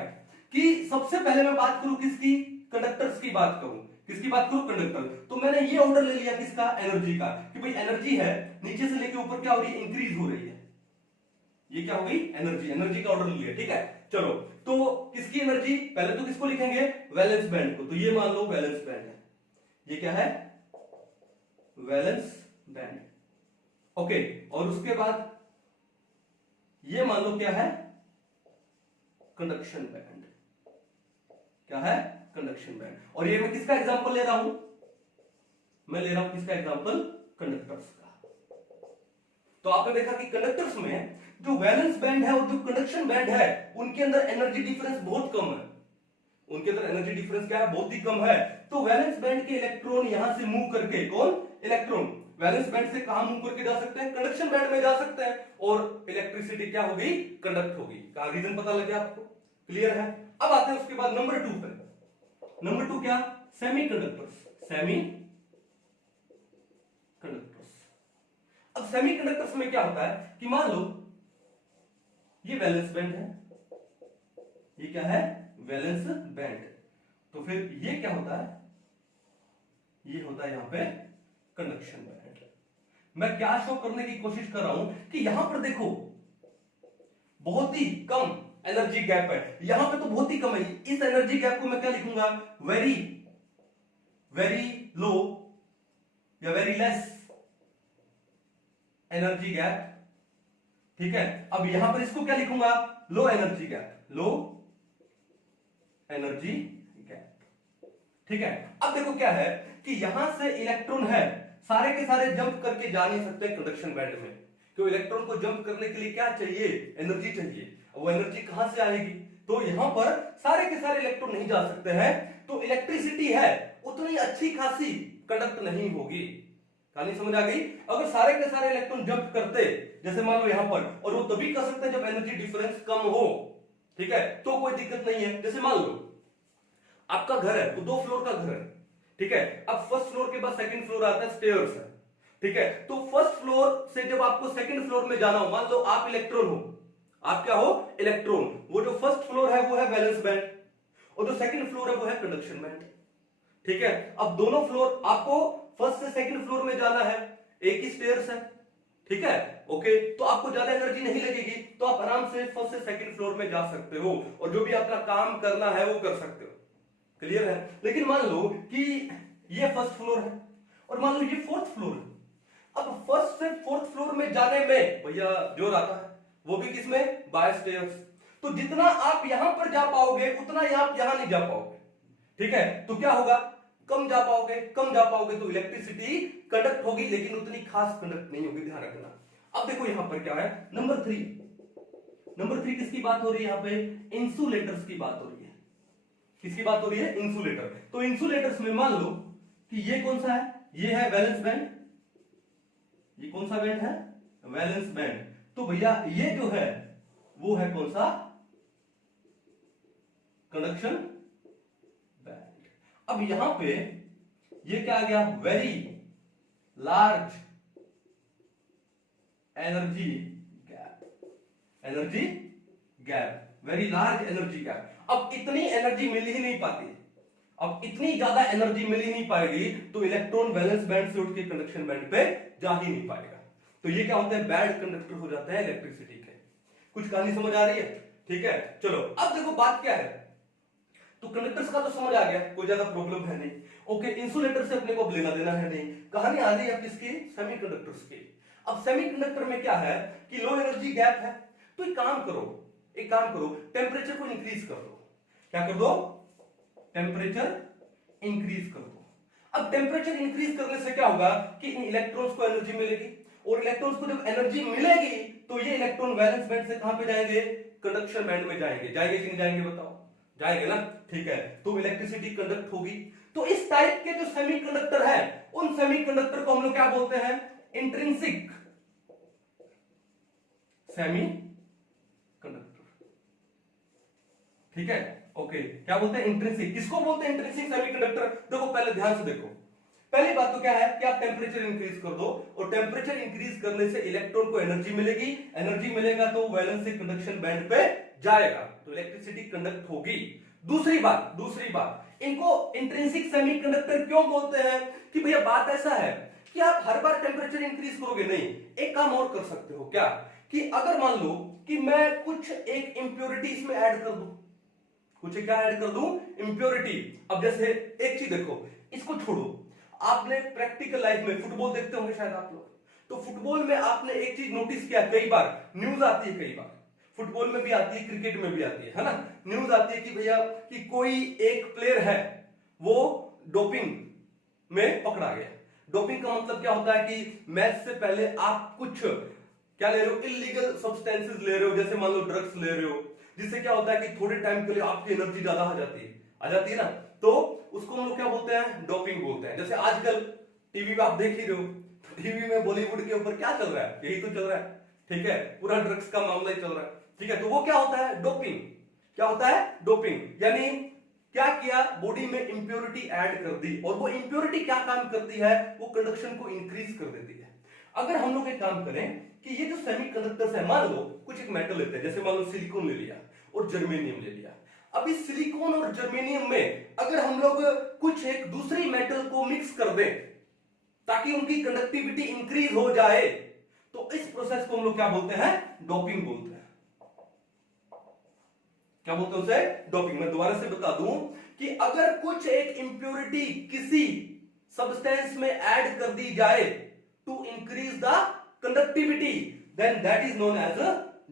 कि सबसे पहले मैं बात करूं किसकी, कंडक्टर्स की बात करूं, किसकी बात करूं, कंडक्टर। तो मैंने ये ऑर्डर ले लिया किसका, एनर्जी का, कि भाई एनर्जी है नीचे से लेके ऊपर क्या हो रही है, इंक्रीज हो रही है। ये क्या हो गई, एनर्जी, एनर्जी का ऑर्डर लिया, ठीक है। चलो तो किसकी एनर्जी, पहले तो किसको लिखेंगे, वैलेंस बैंड को। तो ये मान लो वैलेंस बैंड है, ये क्या है, वैलेंस बैंड, ओके। और उसके बाद ये मान लो क्या है, कंडक्शन बैंड, क्या है, कंडक्शन बैंड। और ये मैं किसका एग्जांपल ले रहा हूं, मैं ले रहा हूं किसका एग्जांपल, कंडक्टर्स का। तो आपने देखा कि कंडक्टर्स में जो वैलेंस बैंड है और जो कंडक्शन बैंड है उनके अंदर एनर्जी डिफरेंस बहुत कम है, उनके अंदर एनर्जी डिफरेंस क्या है, बहुत ही कम है। तो वैलेंस बैंड के इलेक्ट्रॉन यहां से मूव करके, कौन, इलेक्ट्रॉन वैलेंस बैंड से कहां मूव करके जा सकते हैं, कंडक्शन बैंड में जा सकते हैं, और इलेक्ट्रिसिटी क्या होगी, कंडक्ट होगी। का रीजन पता लग गया आपको, क्लियर है? अब आते हैं उसके बाद नंबर 2 पे। नंबर 2 क्या, सेमी कंडक्टर्स, सेमी कंडक्टर्स। अब सेमी कंडक्टर्स में क्या होता है कि मान लो ये वैलेंस बैंड है, ये क्या है, वैलेंस बैंड। तो फिर ये क्या होता है, ये होता है यहां पे कंडक्शन बैंड। मैं क्या शो करने की कोशिश कर रहा हूं कि यहां पर देखो बहुत ही कम एनर्जी गैप है, यहां पे तो बहुत ही कम है। इस एनर्जी गैप को मैं क्या लिखूंगा, वेरी वेरी लो या वेरी लेस एनर्जी गैप, ठीक है। अब यहां पर इसको क्या लिखूंगा, low energy gap, low energy gap, ठीक है। अब देखो क्या है कि यहां से इलेक्ट्रॉन है, सारे के सारे जंप करके जा नहीं सकते कंडक्शन बैंड में, क्यों, इलेक्ट्रॉन को जंप करने के लिए क्या चाहिए, एनर्जी चाहिए। वो एनर्जी कहां से आएगी, तो यहां पर सारे के सारे इलेक्ट्रॉन नहीं जा सकते हैं, तो इलेक्ट्रिसिटी है उतनी अच्छी खासी कंडक्ट नहीं होगी। कहानी समझ आ गई? अगर सारे के सारे इलेक्ट्रॉन जंप करते, जैसे मान लो यहां पर, और वो तभी कर सकते हैं जब एनर्जी डिफरेंस कम हो, ठीक है, तो कोई दिक्कत नहीं है। जैसे मान लो आपका घर है, तो 2 फ्लोर का घर है, ठीक है। अब फर्स्ट फ्लोर के बाद सेकंड फ्लोर आता है, स्टेयर्स है, ठीक है। तो फर्स्ट फ्लोर से जब आपको सेकंड फ्लोर में जाना हो, मान लो आप इलेक्ट्रॉन हो, आप क्या हो, इलेक्ट्रॉन। वो जो फर्स्ट फ्लोर है वो है वैलेंस बैंड, और जो सेकंड फ्लोर है वो है कंडक्शन बैंड, ठीक है। अब दोनों फ्लोर आपको फर्स्ट से सेकंड फ्लोर में जाना है, एक ही स्टेयर्स है, ठीक है, ओके। तो आपको ज्यादा एनर्जी नहीं लगेगी, तो आप आराम से फर्स्ट से सेकंड फ्लोर में जा सकते हो, और जो भी अपना काम करना है वो कर सकते हो, क्लियर है। लेकिन मान लो कि ये फर्स्ट फ्लोर है और मान लो ये फोर्थ फ्लोर है। अब फर्स्ट से फोर्थ फ्लोर में जाने में भैया जोर आता है, वो भी किसमें, बाय स्टेयर्स। तो जितना आप यहां पर जा पाओगे उतना आप यहां नहीं जा पाओगे, ठीक है। तो क्या होगा, कम जा पाओगे, कम जा पाओगे तो इलेक्ट्रिसिटी कंडक्ट होगी, लेकिन उतनी खास कंडक्ट नहीं होगी, ध्यान रखना। अब देखो यहां पर क्या है, नंबर 3। नंबर 3 किसकी बात हो रही है, यहां पे इंसुलेटर्स की बात हो रही है। किसकी बात हो रही है, इंसुलेटर। तो इंसुलेटर्स में मान लो कि ये कौन सा है, ये है वैलेंस बैंड, ये कौन सा बैंड है, वैलेंस बैंड। तो भैया ये जो है वो है कौन सा, कंडक्शन बैंड। अब यहां पे ये क्या आ गया, very large energy gap, energy gap, very large energy gap. अब इतनी एनर्जी मिल ही नहीं पाती, अब इतनी ज्यादा एनर्जी मिल ही नहीं पाएगी, तो इलेक्ट्रॉन वैलेंस बैंड से उठ के कंडक्शन बैंड पे जा ही नहीं पाएगा। तो ये क्या होता है, बैड कंडक्टर हो जाता है इलेक्ट्रिसिटी के। कुछ कहानी समझ आ रही है, ठीक है। चलो अब देखो बात क्या है, तो कंडक्टर्स का तो समझ आ गया, कोई ज्यादा प्रॉब्लम है नहीं। ओके, इंसुलेटर से अपने को लेना देना है नहीं। कहानी आ गई अब किसकी? सेमीकंडक्टर्स की। अब सेमीकंडक्टर में क्या है कि लो एनर्जी गैप है, तो एक काम करो, टेम्परेचर को इंक्रीज कर दो। क्या कर दो? टेम्परेचर इंक्रीज कर दो। अब टेम्परेचर इंक्रीज करने से क्या होगा कि इन इलेक्ट्रॉन्स को एनर्जी मिलेगी, और इलेक्ट्रॉन्स को जब एनर्जी मिलेगी तो ये इलेक्ट्रॉन वैलेंस बैंड से कहां पे जाएंगे? कंडक्शन बैंड में जाएंगे। जाएंगे कि नहीं जाएंगे बताओ? जाएंगे ना, ठीक है। तो इलेक्ट्रिसिटी कंडक्ट होगी। तो इस टाइप के जो सेमीकंडक्टर है, उन सेमीकंडक्टर को हम लोग क्या बोलते हैं? Intrinsic semiconductor. ठीक है, ओके। क्या बोलते हैं? इंट्रिंसिक। किसको बोलते हैं इंट्रिंसिक सेमीकंडक्टर? देखो पहले ध्यान से देखो। पहली बात तो क्या है कि आप टेम्परेचर इंक्रीज कर दो, और टेम्परेचर इंक्रीज करने से इलेक्ट्रॉन को एनर्जी मिलेगी। एनर्जी मिलेगा तो वैलेंस से कंडक्शन बैंड पे जाएगा, तो इलेक्ट्रिसिटी कंडक्ट होगी। दूसरी बात इनको इंट्रिंसिक सेमीकंडक्टर क्यों बोलते हैं? कि भैया बात ऐसा है कि आप हर बार टेम्परेचर इंक्रीज करोगे नहीं, एक काम और कर सकते हो। क्या? कि अगर मान लो कि मैं कुछ एक इंप्योरिटी इसमें ऐड कर दूं, कुछ क्या ऐड कर दूं? इंप्योरिटी। अब जैसे एक चीज देखो, इसको छोड़ो, आपने प्रैक्टिकल लाइफ में फुटबॉल देखते होंगे शायद आप लोग, तो फुटबॉल में आपने एक चीज नोटिस किया, कई बार न्यूज आती है, कई बार फुटबॉल में भी आती है, क्रिकेट में भी आती है ना, न्यूज आती है कि भैया कि कोई एक प्लेयर है वो डोपिंग में पकड़ा गया। डोपिंग का मतलब क्या होता है कि मैच से पहले आप कुछ क्या ले रहे हो? इलीगल सब्सटेंसेस ले रहे हो, जैसे मान लो ड्रग्स ले रहे हो, जिससे क्या होता है कि थोड़े टाइम के लिए आपकी एनर्जी ज्यादा आ जाती है ना, तो उसको हम लोग क्या बोलते हैं? डोपिंग बोलते हैं। जैसे आजकल टीवी पे आप देख ही रहे हो, टीवी में बॉलीवुड के ऊपर क्या चल रहा है? यही तो चल रहा है, ठीक है, पूरा ड्रग्स का मामला ही चल रहा है, ठीक है। तो वो क्या होता है? डोपिंग। क्या होता है? डोपिंग। यानी क्या किया? बॉडी में इंप्योरिटी ऐड कर दी, और वो इंप्योरिटी क्या काम करती है? वो कंडक्शन को इंक्रीज कर देती है। अगर हम लोग एक काम करें कि ये जो सेमीकंडक्टर्स है, मान लो कुछ एक मेटल लेते हैं, जैसे मान लो सिलिकॉन ले लिया और जर्मेनियम ले लिया। अब इस सिलिकॉन और जर्मेनियम में अगर हम लोग कुछ एक दूसरी मेटल को मिक्स कर दें ताकि उनकी कंडक्टिविटी इंक्रीज हो जाए, तो इस प्रोसेस को हम लोग क्या बोलते हैं? डोपिंग बोलते हैं। क्या बोलते हैं उसे? डोपिंग। मैं दोबारा से बता दूं कि अगर कुछ एक इंप्योरिटी किसी सब्सटेंस में ऐड कर दी जाए to increase the conductivity, then that is known as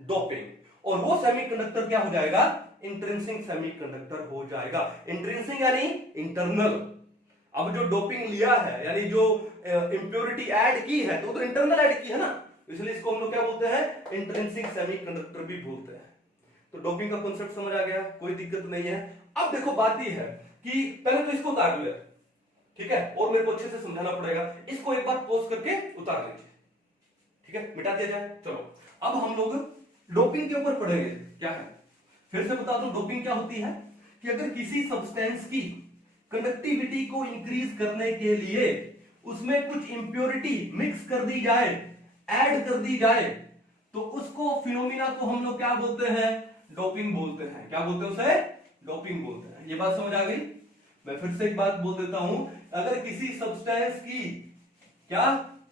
doping, और वो सेमीकंडक्टर क्या हो जाएगा? इंट्रिंसिक सेमीकंडक्टर हो जाएगा। इंट्रिंसिक यानी इंटरनल। अब जो डोपिंग लिया है, यानी जो इंप्योरिटी ऐड की है, तो इंटरनल ऐड की है ना, इसलिए इसको हम लोग क्या बोलते हैं? इंट्रिंसिक सेमीकंडक्टर भी बोलते हैं। तो डोपिंग का कॉन्सेप्ट समझ आ गया, कोई दिक्कत नहीं है। अब देखो बात यह है कि पहले तो इसको उतार लिया, ठीक है, और मेरे को अच्छे से समझाना पड़ेगा। इसको एक बार पॉज करके उतार लीजिए, ठीक है, मिटा दिया जाए। चलो अब हम लोग डोपिंग के ऊपर पढ़ेंगे। क्या है? फिर से बता दूं, डोपिंग क्या होती है कि अगर किसी सब्सटेंस की कंडक्टिविटी को इंक्रीज करने के लिए उसमें कुछ इंप्योरिटी मिक्स कर दी जाए, ऐड कर दी जाए, तो उसको फिनोमिना को हम लोग क्या बोलते हैं? डोपिंग बोलते हैं। क्या बोलते हैं उसे? डोपिंग बोलते हैं। ये बात समझ आ गई? मैं फिर से एक बात बोल देता हूं, अगर किसी सब्सटेंस की क्या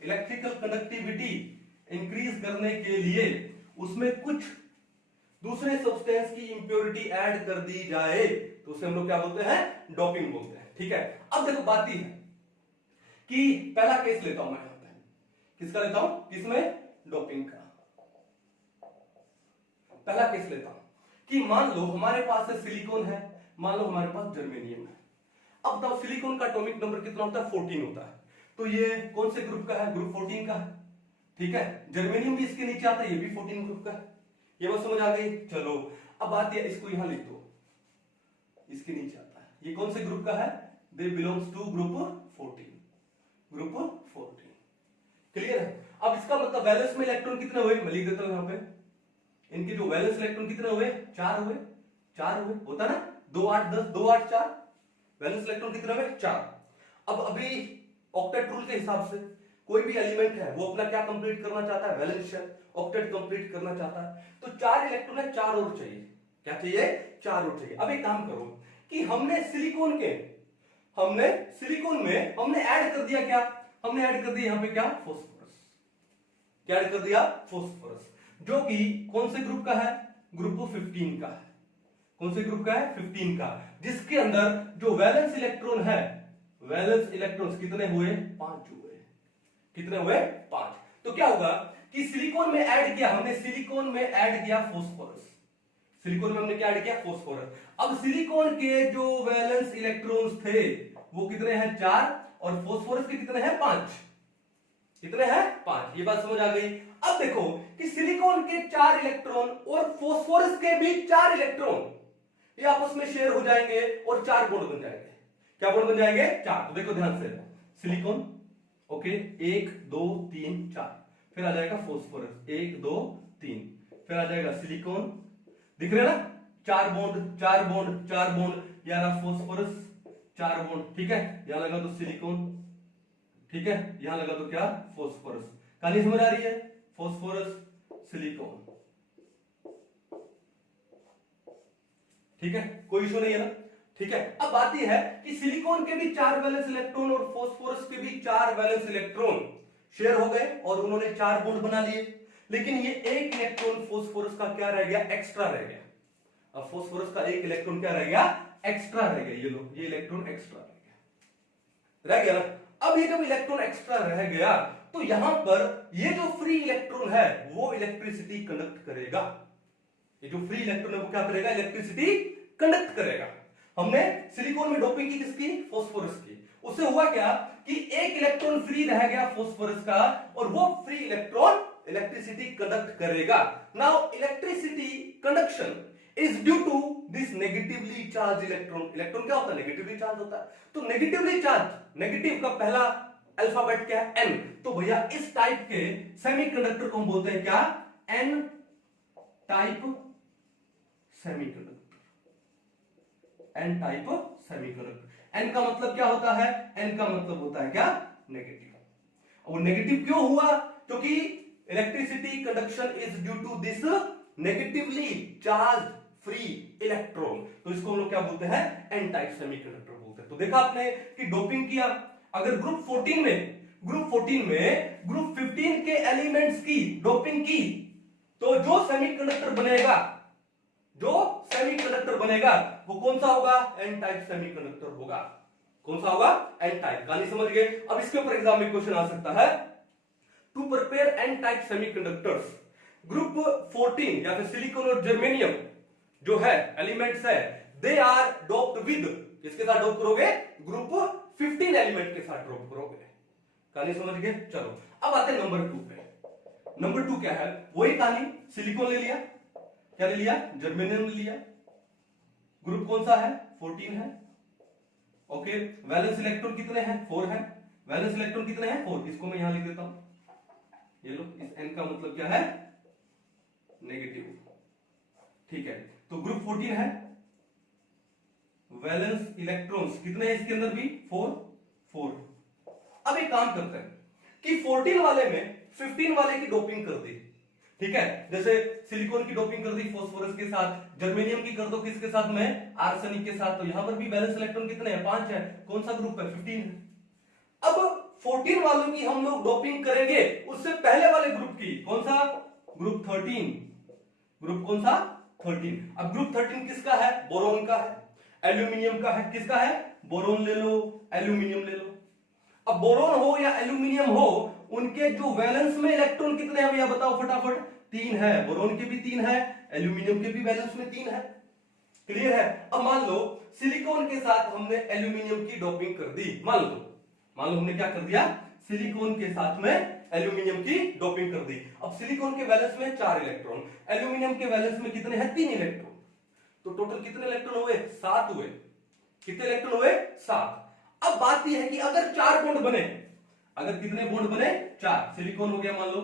इलेक्ट्रिकल कंडक्टिविटी इंक्रीज करने के लिए उसमें कुछ दूसरे सब्सटेंस की इंप्योरिटी ऐड कर दी जाए, तो उसे हम लोग क्या बोलते हैं? डोपिंग बोलते हैं, ठीक है। अब देखो बात यह है कि पहला केस लेता हूं मैं यहां पे, किसका लेता हूं? किसमें? डोपिंग का। पहला केस लेता हूं कि मान लो हमारे पास सिलिकॉन है, मान लो हमारे पास जर्मेनियम है। अब बताओ सिलिकॉन का एटॉमिक नंबर कितना होता है? 14 होता है। तो ये कौन से ग्रुप का है? ग्रुप 14 का है, ठीक है। जर्मेनियम भी इसके नीचे आता है, ये भी 14 ग्रुप का है। ये बात समझ आ गई? चलो अब बात है, इसको यहां लिख दो, इसके नीचे आता है। ये कौन से ग्रुप का है? They belongs to group 14, group 14। Clear है? अब इसका मतलब वैलेंस में इलेक्ट्रॉन कितने हुए? मैं लिख देता हूं यहां पे, इनके जो वैलेंस इलेक्ट्रॉन कितने हुए? 4 हुए। 4 हुए, होता ना, 2 8 10, 2 8 4, वैलेंस इलेक्ट्रॉन कितने हुए? 4। अब अभी ऑक्टेट रूल के हिसाब से कोई भी एलिमेंट है वो अपना क्या कंप्लीट करना चाहता है? वैलेंस शेल, ऑक्टेट कंप्लीट करना चाहता है, तो 4 इलेक्ट्रॉन है, 4 और चाहिए। क्या चाहिए? 4 और चाहिए। अब एक काम करो कि हमने सिलिकॉन में हमने ऐड कर दिया, क्या हमने ऐड कर दिया यहां पे? क्या? फास्फोरस। क्या ऐड कर दिया? फास्फोरस, जो कि कौन से ग्रुप का है? ग्रुप 15 का है। कौन से ग्रुप का है? 15 का, जिसके अंदर जो वैलेंस इलेक्ट्रॉन है, वैलेंस इलेक्ट्रॉन्स कितने हुए? 5 हुए। कितने हुए? 5। तो क्या होगा कि सिलिकॉन में ऐड किया हमने, सिलिकॉन में ऐड किया फास्फोरस, सिलिकॉन में हमने क्या ऐड किया? फास्फोरस। अब सिलिकॉन के जो वैलेंस इलेक्ट्रॉन्स थे वो कितने हैं? 4, और फास्फोरस के कितने हैं? 5। कितने हैं? 5। ये बात समझ आ गई। अब देखो कि सिलिकॉन के 4 इलेक्ट्रॉन और फास्फोरस के भी 4 इलेक्ट्रॉन ये आपस में शेयर हो जाएंगे और 4 बॉन्ड बन जाएंगे। क्या बॉन्ड बन जाएंगे? 4। तो देखो ध्यान से, सिलिकॉन ओके 1 2 3 4, फिर आ जाएगा फास्फोरस 1 2 3, फिर आ जाएगा सिलिकॉन, दिख रहे ना? 4 बॉन्ड 4 बॉन्ड 4 बॉन्ड, यार फास्फोरस 4 बॉन्ड, ठीक है? यहां लगा तो सिलिकॉन, ठीक है? यहां लगा तो क्या? फास्फोरस। कहानी समझ आ रही है? फास्फोरस सिलिकॉन, ठीक है? कोई इशू नहीं है ना? ठीक है। अब बात यह है कि सिलिकॉन के भी 4 वैलेंस इलेक्ट्रॉन और फास्फोरस के भी 4 वैलेंस इलेक्ट्रॉन शेयर हो गए और उन्होंने 4 बॉन्ड बना लिए, लेकिन ये एक इलेक्ट्रॉन फास्फोरस का क्या रह गया? एक्स्ट्रा रह गया। अब फास्फोरस का एक इलेक्ट्रॉन क्या रह गया? एक्स्ट्रा रह गया। ये लो, ये इलेक्ट्रॉन एक्स्ट्रा रह गया ना? अब ये जब इलेक्ट्रॉन एक्स्ट्रा रह गया तो यहां पर ये जो फ्री इलेक्ट्रॉन है वो इलेक्ट्रिसिटी कंडक्ट करेगा। ये जो फ्री इलेक्ट्रॉन है वो क्या करेगा? इलेक्ट्रिसिटी कंडक्ट करेगा। हमने सिलिकॉन में डोपिंग की किसकी? फास्फोरस की। उससे हुआ क्या कि एक इलेक्ट्रॉन फ्री रह गया फास्फोरस का और वो फ्री इलेक्ट्रॉन इलेक्ट्रिसिटी कंडक्ट करेगा। Now electricity conduction is due to this negatively charge electron. Electron क्या होता है? नेगेटिवली चार्ज होता है। तो नेगेटिवली चार्ज, नेगेटिव का पहला अल्फाबेट क्या है? एन। तो भैया इस टाइप के सेमीकंडक्टर को हम बोलते हैं क्या? N type semiconductor. N type semiconductor. N का मतलब क्या होता है? एन का मतलब होता है क्या? नेगेटिव। और नेगेटिव क्यों हुआ? क्योंकि electricity conduction is due to this negatively charge free electron. तो इसको हम लोग क्या बोलते हैं? एन टाइप सेमीकंडक्टर बोलते हैं। तो देखा आपने कि डोपिंग किया, अगर ग्रुप 14 में ग्रुप 15 के एलिमेंट्स की डोपिंग की तो जो सेमीकंडक्टर बनेगा वो कौन सा होगा? एन टाइप सेमीकंडक्टर होगा। कौन सा होगा? N type. कहानी समझ गए? अब इसके ऊपर एग्जाम में क्वेश्चन आ सकता है, to prepare N type semiconductors group 14 या फिर सिलिकॉन और जर्मेनियम जो है एलिमेंट्स है, दे आर डोप्ड विद, किसके साथ डोप करोगे? ग्रुप 15 एलिमेंट के साथ ड्रॉप करोगे। कहानी समझ गए? चलो अब आते हैं नंबर 2 पे। नंबर 2 क्या है? वही कहानी, सिलिकॉन ले लिया, क्या ले लिया? जर्मेनियम ले लिया। ग्रुप कौन सा है? 14 है। ओके, वैलेंस इलेक्ट्रॉन कितने हैं? 4 है। वैलेंस इलेक्ट्रॉन कितने हैं? 4। इसको मैं यहां लिख देता हूं। ये लो, इस एन का मतलब क्या है? नेगेटिव। ठीक है, तो ग्रुप 14 है। वैलेंस इलेक्ट्रॉन्स कितने हैं इसके अंदर भी? 4। अब एक काम करते हैं कि 14 वाले में 15 वाले की डोपिंग कर दी, ठीक है? जैसे सिलिकॉन की डोपिंग कर दी फास्फोरस के साथ, जर्मेनियम की कर दो किसके साथ में? आर्सेनिक के साथ। तो यहां पर भी वैलेंस इलेक्ट्रॉन कितने हैं? 5 है। कौन सा ग्रुप है? 15 है। अब 14 वालों की हम लोग डोपिंग करेंगे उससे पहले वाले ग्रुप की। कौन सा? ग्रुप 13। ग्रुप कौन सा? 13। अब ग्रुप 13 किसका है? बोरोन का है, एल्यूमिनियम का है। किसका है? बोरोन ले लो, एल्यूमिनियम ले लो। अब बोरोन हो या एल्यूमिनियम हो, उनके जो वैलेंस में इलेक्ट्रॉन कितने हैं भैया बताओ फटाफट? 3 है। बोरोन के भी 3 है, एल्यूमिनियम के भी वैलेंस में 3 है। क्लियर है? अब मान लो सिलिकॉन के साथ हमने एल्यूमिनियम की डोपिंग कर दी। मान लो हमने क्या कर दिया? सिलिकॉन के साथ में एल्यूमिनियम की डोपिंग कर दी। अब सिलिकॉन के वैलेंस में 4 इलेक्ट्रॉन, एल्यूमिनियम के वैलेंस में कितने हैं? 3 इलेक्ट्रॉन। तो टोटल कितने इलेक्ट्रॉन हुए? 7 हुए। कितने इलेक्ट्रॉन हुए? 7। अब बात यह है कि अगर 4 बॉन्ड बने, अगर कितने बॉन्ड बने? 4। सिलिकॉन हो गया, मान लो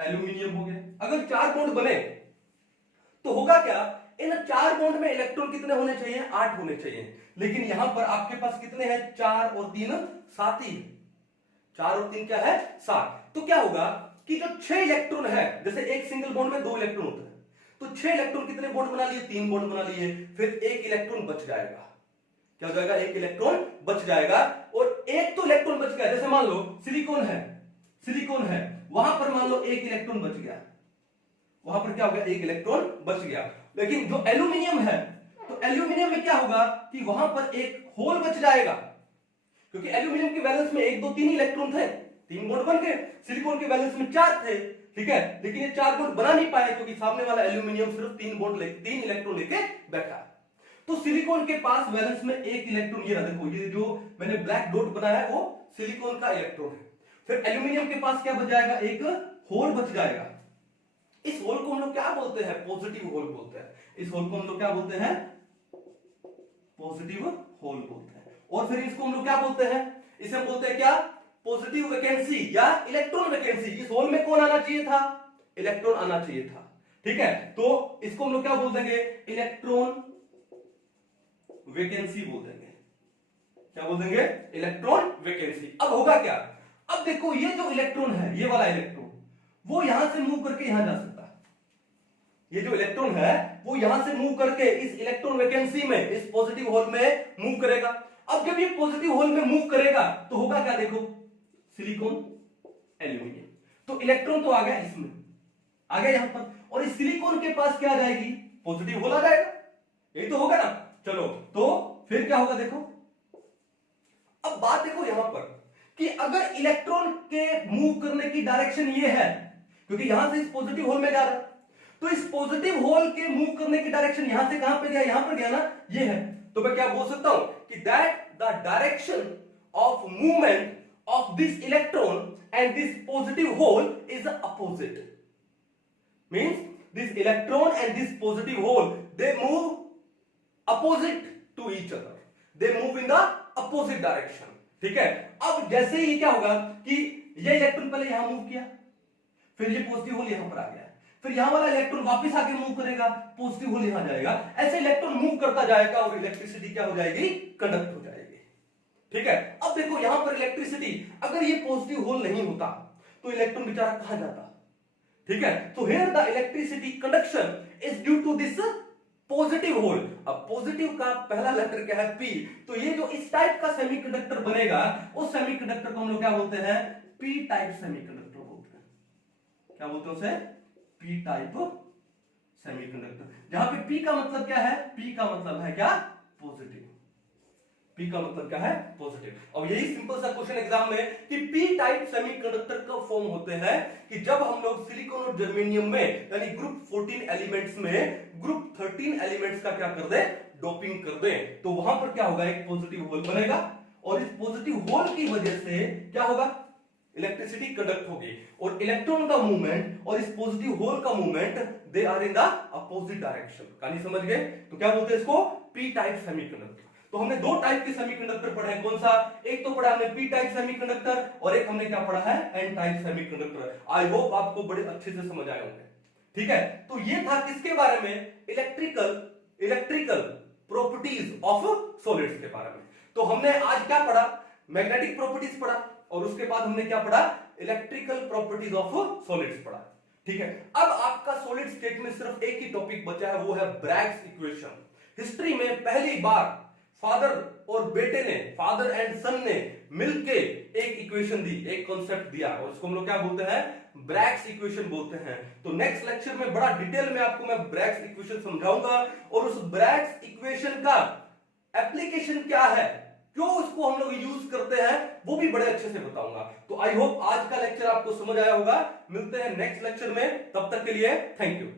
एल्यूमिनियम हो गया। अगर 4 बॉन्ड बने तो होगा क्या? इन 4 बॉन्ड में इलेक्ट्रॉन कितने होने चाहिए? 8 होने चाहिए। लेकिन यहां पर आपके पास कितने हैं? 4 और 3 7 ही। 4 और 3 क्या है? 7। तो क्या होगा कि जो 6 इलेक्ट्रॉन है, जैसे एक सिंगल बॉन्ड में 2 इलेक्ट्रॉन होते हैं, तो 6 इलेक्ट्रॉन कितने बॉन्ड बना लिए? 3 बॉन्ड बना लिए। फिर एक इलेक्ट्रॉन बच जाएगा। क्या हो जाएगा? एक इलेक्ट्रॉन बच जाएगा। और एक तो इलेक्ट्रॉन बच गया, जैसे मान लो सिलिकॉन है, वहां पर मान लो एक इलेक्ट्रॉन बच गया, वहां पर क्या हो गया? एक इलेक्ट्रॉन बच गया। लेकिन जो एल्यूमिनियम है तो एल्यूमिनियम में क्या होगा कि वहां पर एक होल बच जाएगा, क्योंकि एल्यूमिनियम के वैलेंस में 1 2 3 इलेक्ट्रॉन थे, 3 बॉन्ड बन गए। सिलिकॉन के वैलेंस में 4 थे, ठीक है, लेकिन ये 4 बॉन्ड बना नहीं पाए क्योंकि सामने वाला एल्यूमिनियम सिर्फ 3 इलेक्ट्रॉन लेके बैठा। तो सिलिकॉन के पास वैलेंस में 1 इलेक्ट्रॉन, ये रहा देखो, ये जो मैंने ब्लैक डॉट बनाया है वो सिलिकॉन का इलेक्ट्रॉन है। फिर एल्यूमिनियम के पास क्या बच जाएगा, एक होल बच जाएगा। इस होल को हम लोग क्या बोलते हैं, पॉजिटिव होल बोलते हैं। इस होल को हम लोग क्या बोलते हैं, पॉजिटिव होल बोलते हैं। और फिर इसको हम लोग क्या बोलते हैं, इसे हम बोलते हैं क्या, पॉजिटिव वैकेंसी या इलेक्ट्रॉन वैकेंसी। इस होल में कौन आना चाहिए था, इलेक्ट्रॉन आना चाहिए था, ठीक है। तो इसको हम लोग क्या बोल देंगे, इलेक्ट्रॉन वैकेंसी बोल देंगे। क्या बोल देंगे, इलेक्ट्रॉन वैकेंसी। अब होगा क्या, अब देखो ये जो इलेक्ट्रॉन है, ये वाला इलेक्ट्रॉन, वो यहां से मूव करके यहां जा सकता है। ये जो इलेक्ट्रॉन है वो यहां से मूव करके इस इलेक्ट्रॉन वैकेंसी में, इस पॉजिटिव होल में मूव करेगा। अब जब ये पॉजिटिव होल में मूव करेगा तो होगा क्या, देखो सिलिकॉन एल्यूमिनियम, तो इलेक्ट्रॉन तो आ गया इसमें, आ गया यहां पर, और इस सिलिकॉन के पास क्या आ जाएगी, पॉजिटिव होल आ जाएगा। यही तो होगा ना। चलो तो फिर क्या होगा, देखो अब बात देखो यहां पर कि अगर इलेक्ट्रॉन के मूव करने की डायरेक्शन ये है, क्योंकि यहां से इस पॉजिटिव होल में जा रहा है, तो इस पॉजिटिव होल के मूव करने की डायरेक्शन यहां से कहां पे गया, यहां पर गया ना, ये है। तो मैं क्या बोल सकता हूं कि that the direction of movement of this electron and this positive hole is opposite. Means this electron and this positive hole they move opposite to each other, they move in the opposite direction, ठीक है। अब जैसे ही क्या होगा कि ये electron पहले यहां मूव किया, फिर ये पॉजिटिव होल यहां पर आ गया, फिर यहां वाला इलेक्ट्रॉन वापस आके मूव करेगा, पॉजिटिव होल यहां जाएगा, ऐसे इलेक्ट्रॉन मूव करता जाएगा और इलेक्ट्रिसिटी क्या हो जाएगी, कंडक्ट हो जाएगी, ठीक है। अब देखो यहां पर इलेक्ट्रिसिटी, अगर ये पॉजिटिव होल नहीं होता तो इलेक्ट्रॉन बेचारा कहां जाता, ठीक है। तो here the electricity conduction is due to this positive hole. अब पॉजिटिव का पहला लेटर क्या है, पी, तो ये जो इस टाइप का सेमीकंडक्टर बनेगा, उस सेमीकंडक्टर को हम लोग क्या बोलते हैं, पी टाइप सेमीकंडक्टर बोलते हैं। क्या बोलते हैं उसे, पी टाइप सेमीकंडक्टर। जहां पे पी का मतलब क्या है, पी का मतलब है क्या, पॉजिटिव। पी का मतलब क्या है, पॉजिटिव। और यही सिंपल सा क्वेश्चन एग्जाम में कि पी टाइप सेमीकंडक्टर कब फॉर्म होते हैं, कि जब हम लोग सिलिकॉन और जर्मेनियम में यानी ग्रुप 14 एलिमेंट्स में ग्रुप 13 एलिमेंट्स का क्या कर दे, डोपिंग कर दे, तो वहां पर क्या होगा, एक पॉजिटिव होल बनेगा, और इस पॉजिटिव होल की वजह से क्या होगा, इलेक्ट्रिसिटी कंडक्ट होगी, और इलेक्ट्रॉन का मूवमेंट और इस पॉजिटिव होल का movement they are in the opposite direction. कहानी समझ गए, तो क्या बोलते हैं इसको, पी टाइप सेमीकंडक्टर। तो हमने दो टाइप के सेमीकंडक्टर पढ़े हैं, कौन सा, एक तो पढ़ा हमने पी टाइप सेमीकंडक्टर, और एक हमने क्या पढ़ा है, N type semiconductor. I hope आपको बड़े अच्छे से समझ आए होंगे, ठीक है। तो ये था किसके बारे में, इलेक्ट्रिकल प्रॉपर्टीज ऑफ सॉलिड्स के बारे में। तो हमने आज क्या पढ़ा, मैग्नेटिक प्रॉपर्टीज पढ़ा, और उसके बाद हमने क्या पढ़ा, इलेक्ट्रिकल प्रॉपर्टीज ऑफ सॉलिड्स पढ़ा, ठीक है। अब आपका सॉलिड स्टेट में सिर्फ एक ही टॉपिक बचा है, वो है ब्रैग्स इक्वेशन। हिस्ट्री में पहली बार फादर और बेटे ने, फादर एंड सन ने मिलके एक इक्वेशन दी, एक कॉन्सेप्ट दिया, और इसको हम लोग क्या बोलते हैं, ब्रैग्स इक्वेशन बोलते हैं। तो नेक्स्ट लेक्चर में बड़ा डिटेल में आपको मैं ब्रैग्स इक्वेशन समझाऊंगा, और उस ब्रैग्स इक्वेशन का एप्लीकेशन क्या है, क्यों उसको हम लोग यूज करते हैं, वो भी बड़े अच्छे से बताऊंगा। तो आई होप आज का लेक्चर आपको समझ आया होगा। मिलते हैं नेक्स्ट लेक्चर में, तब तक के लिए थैंक यू।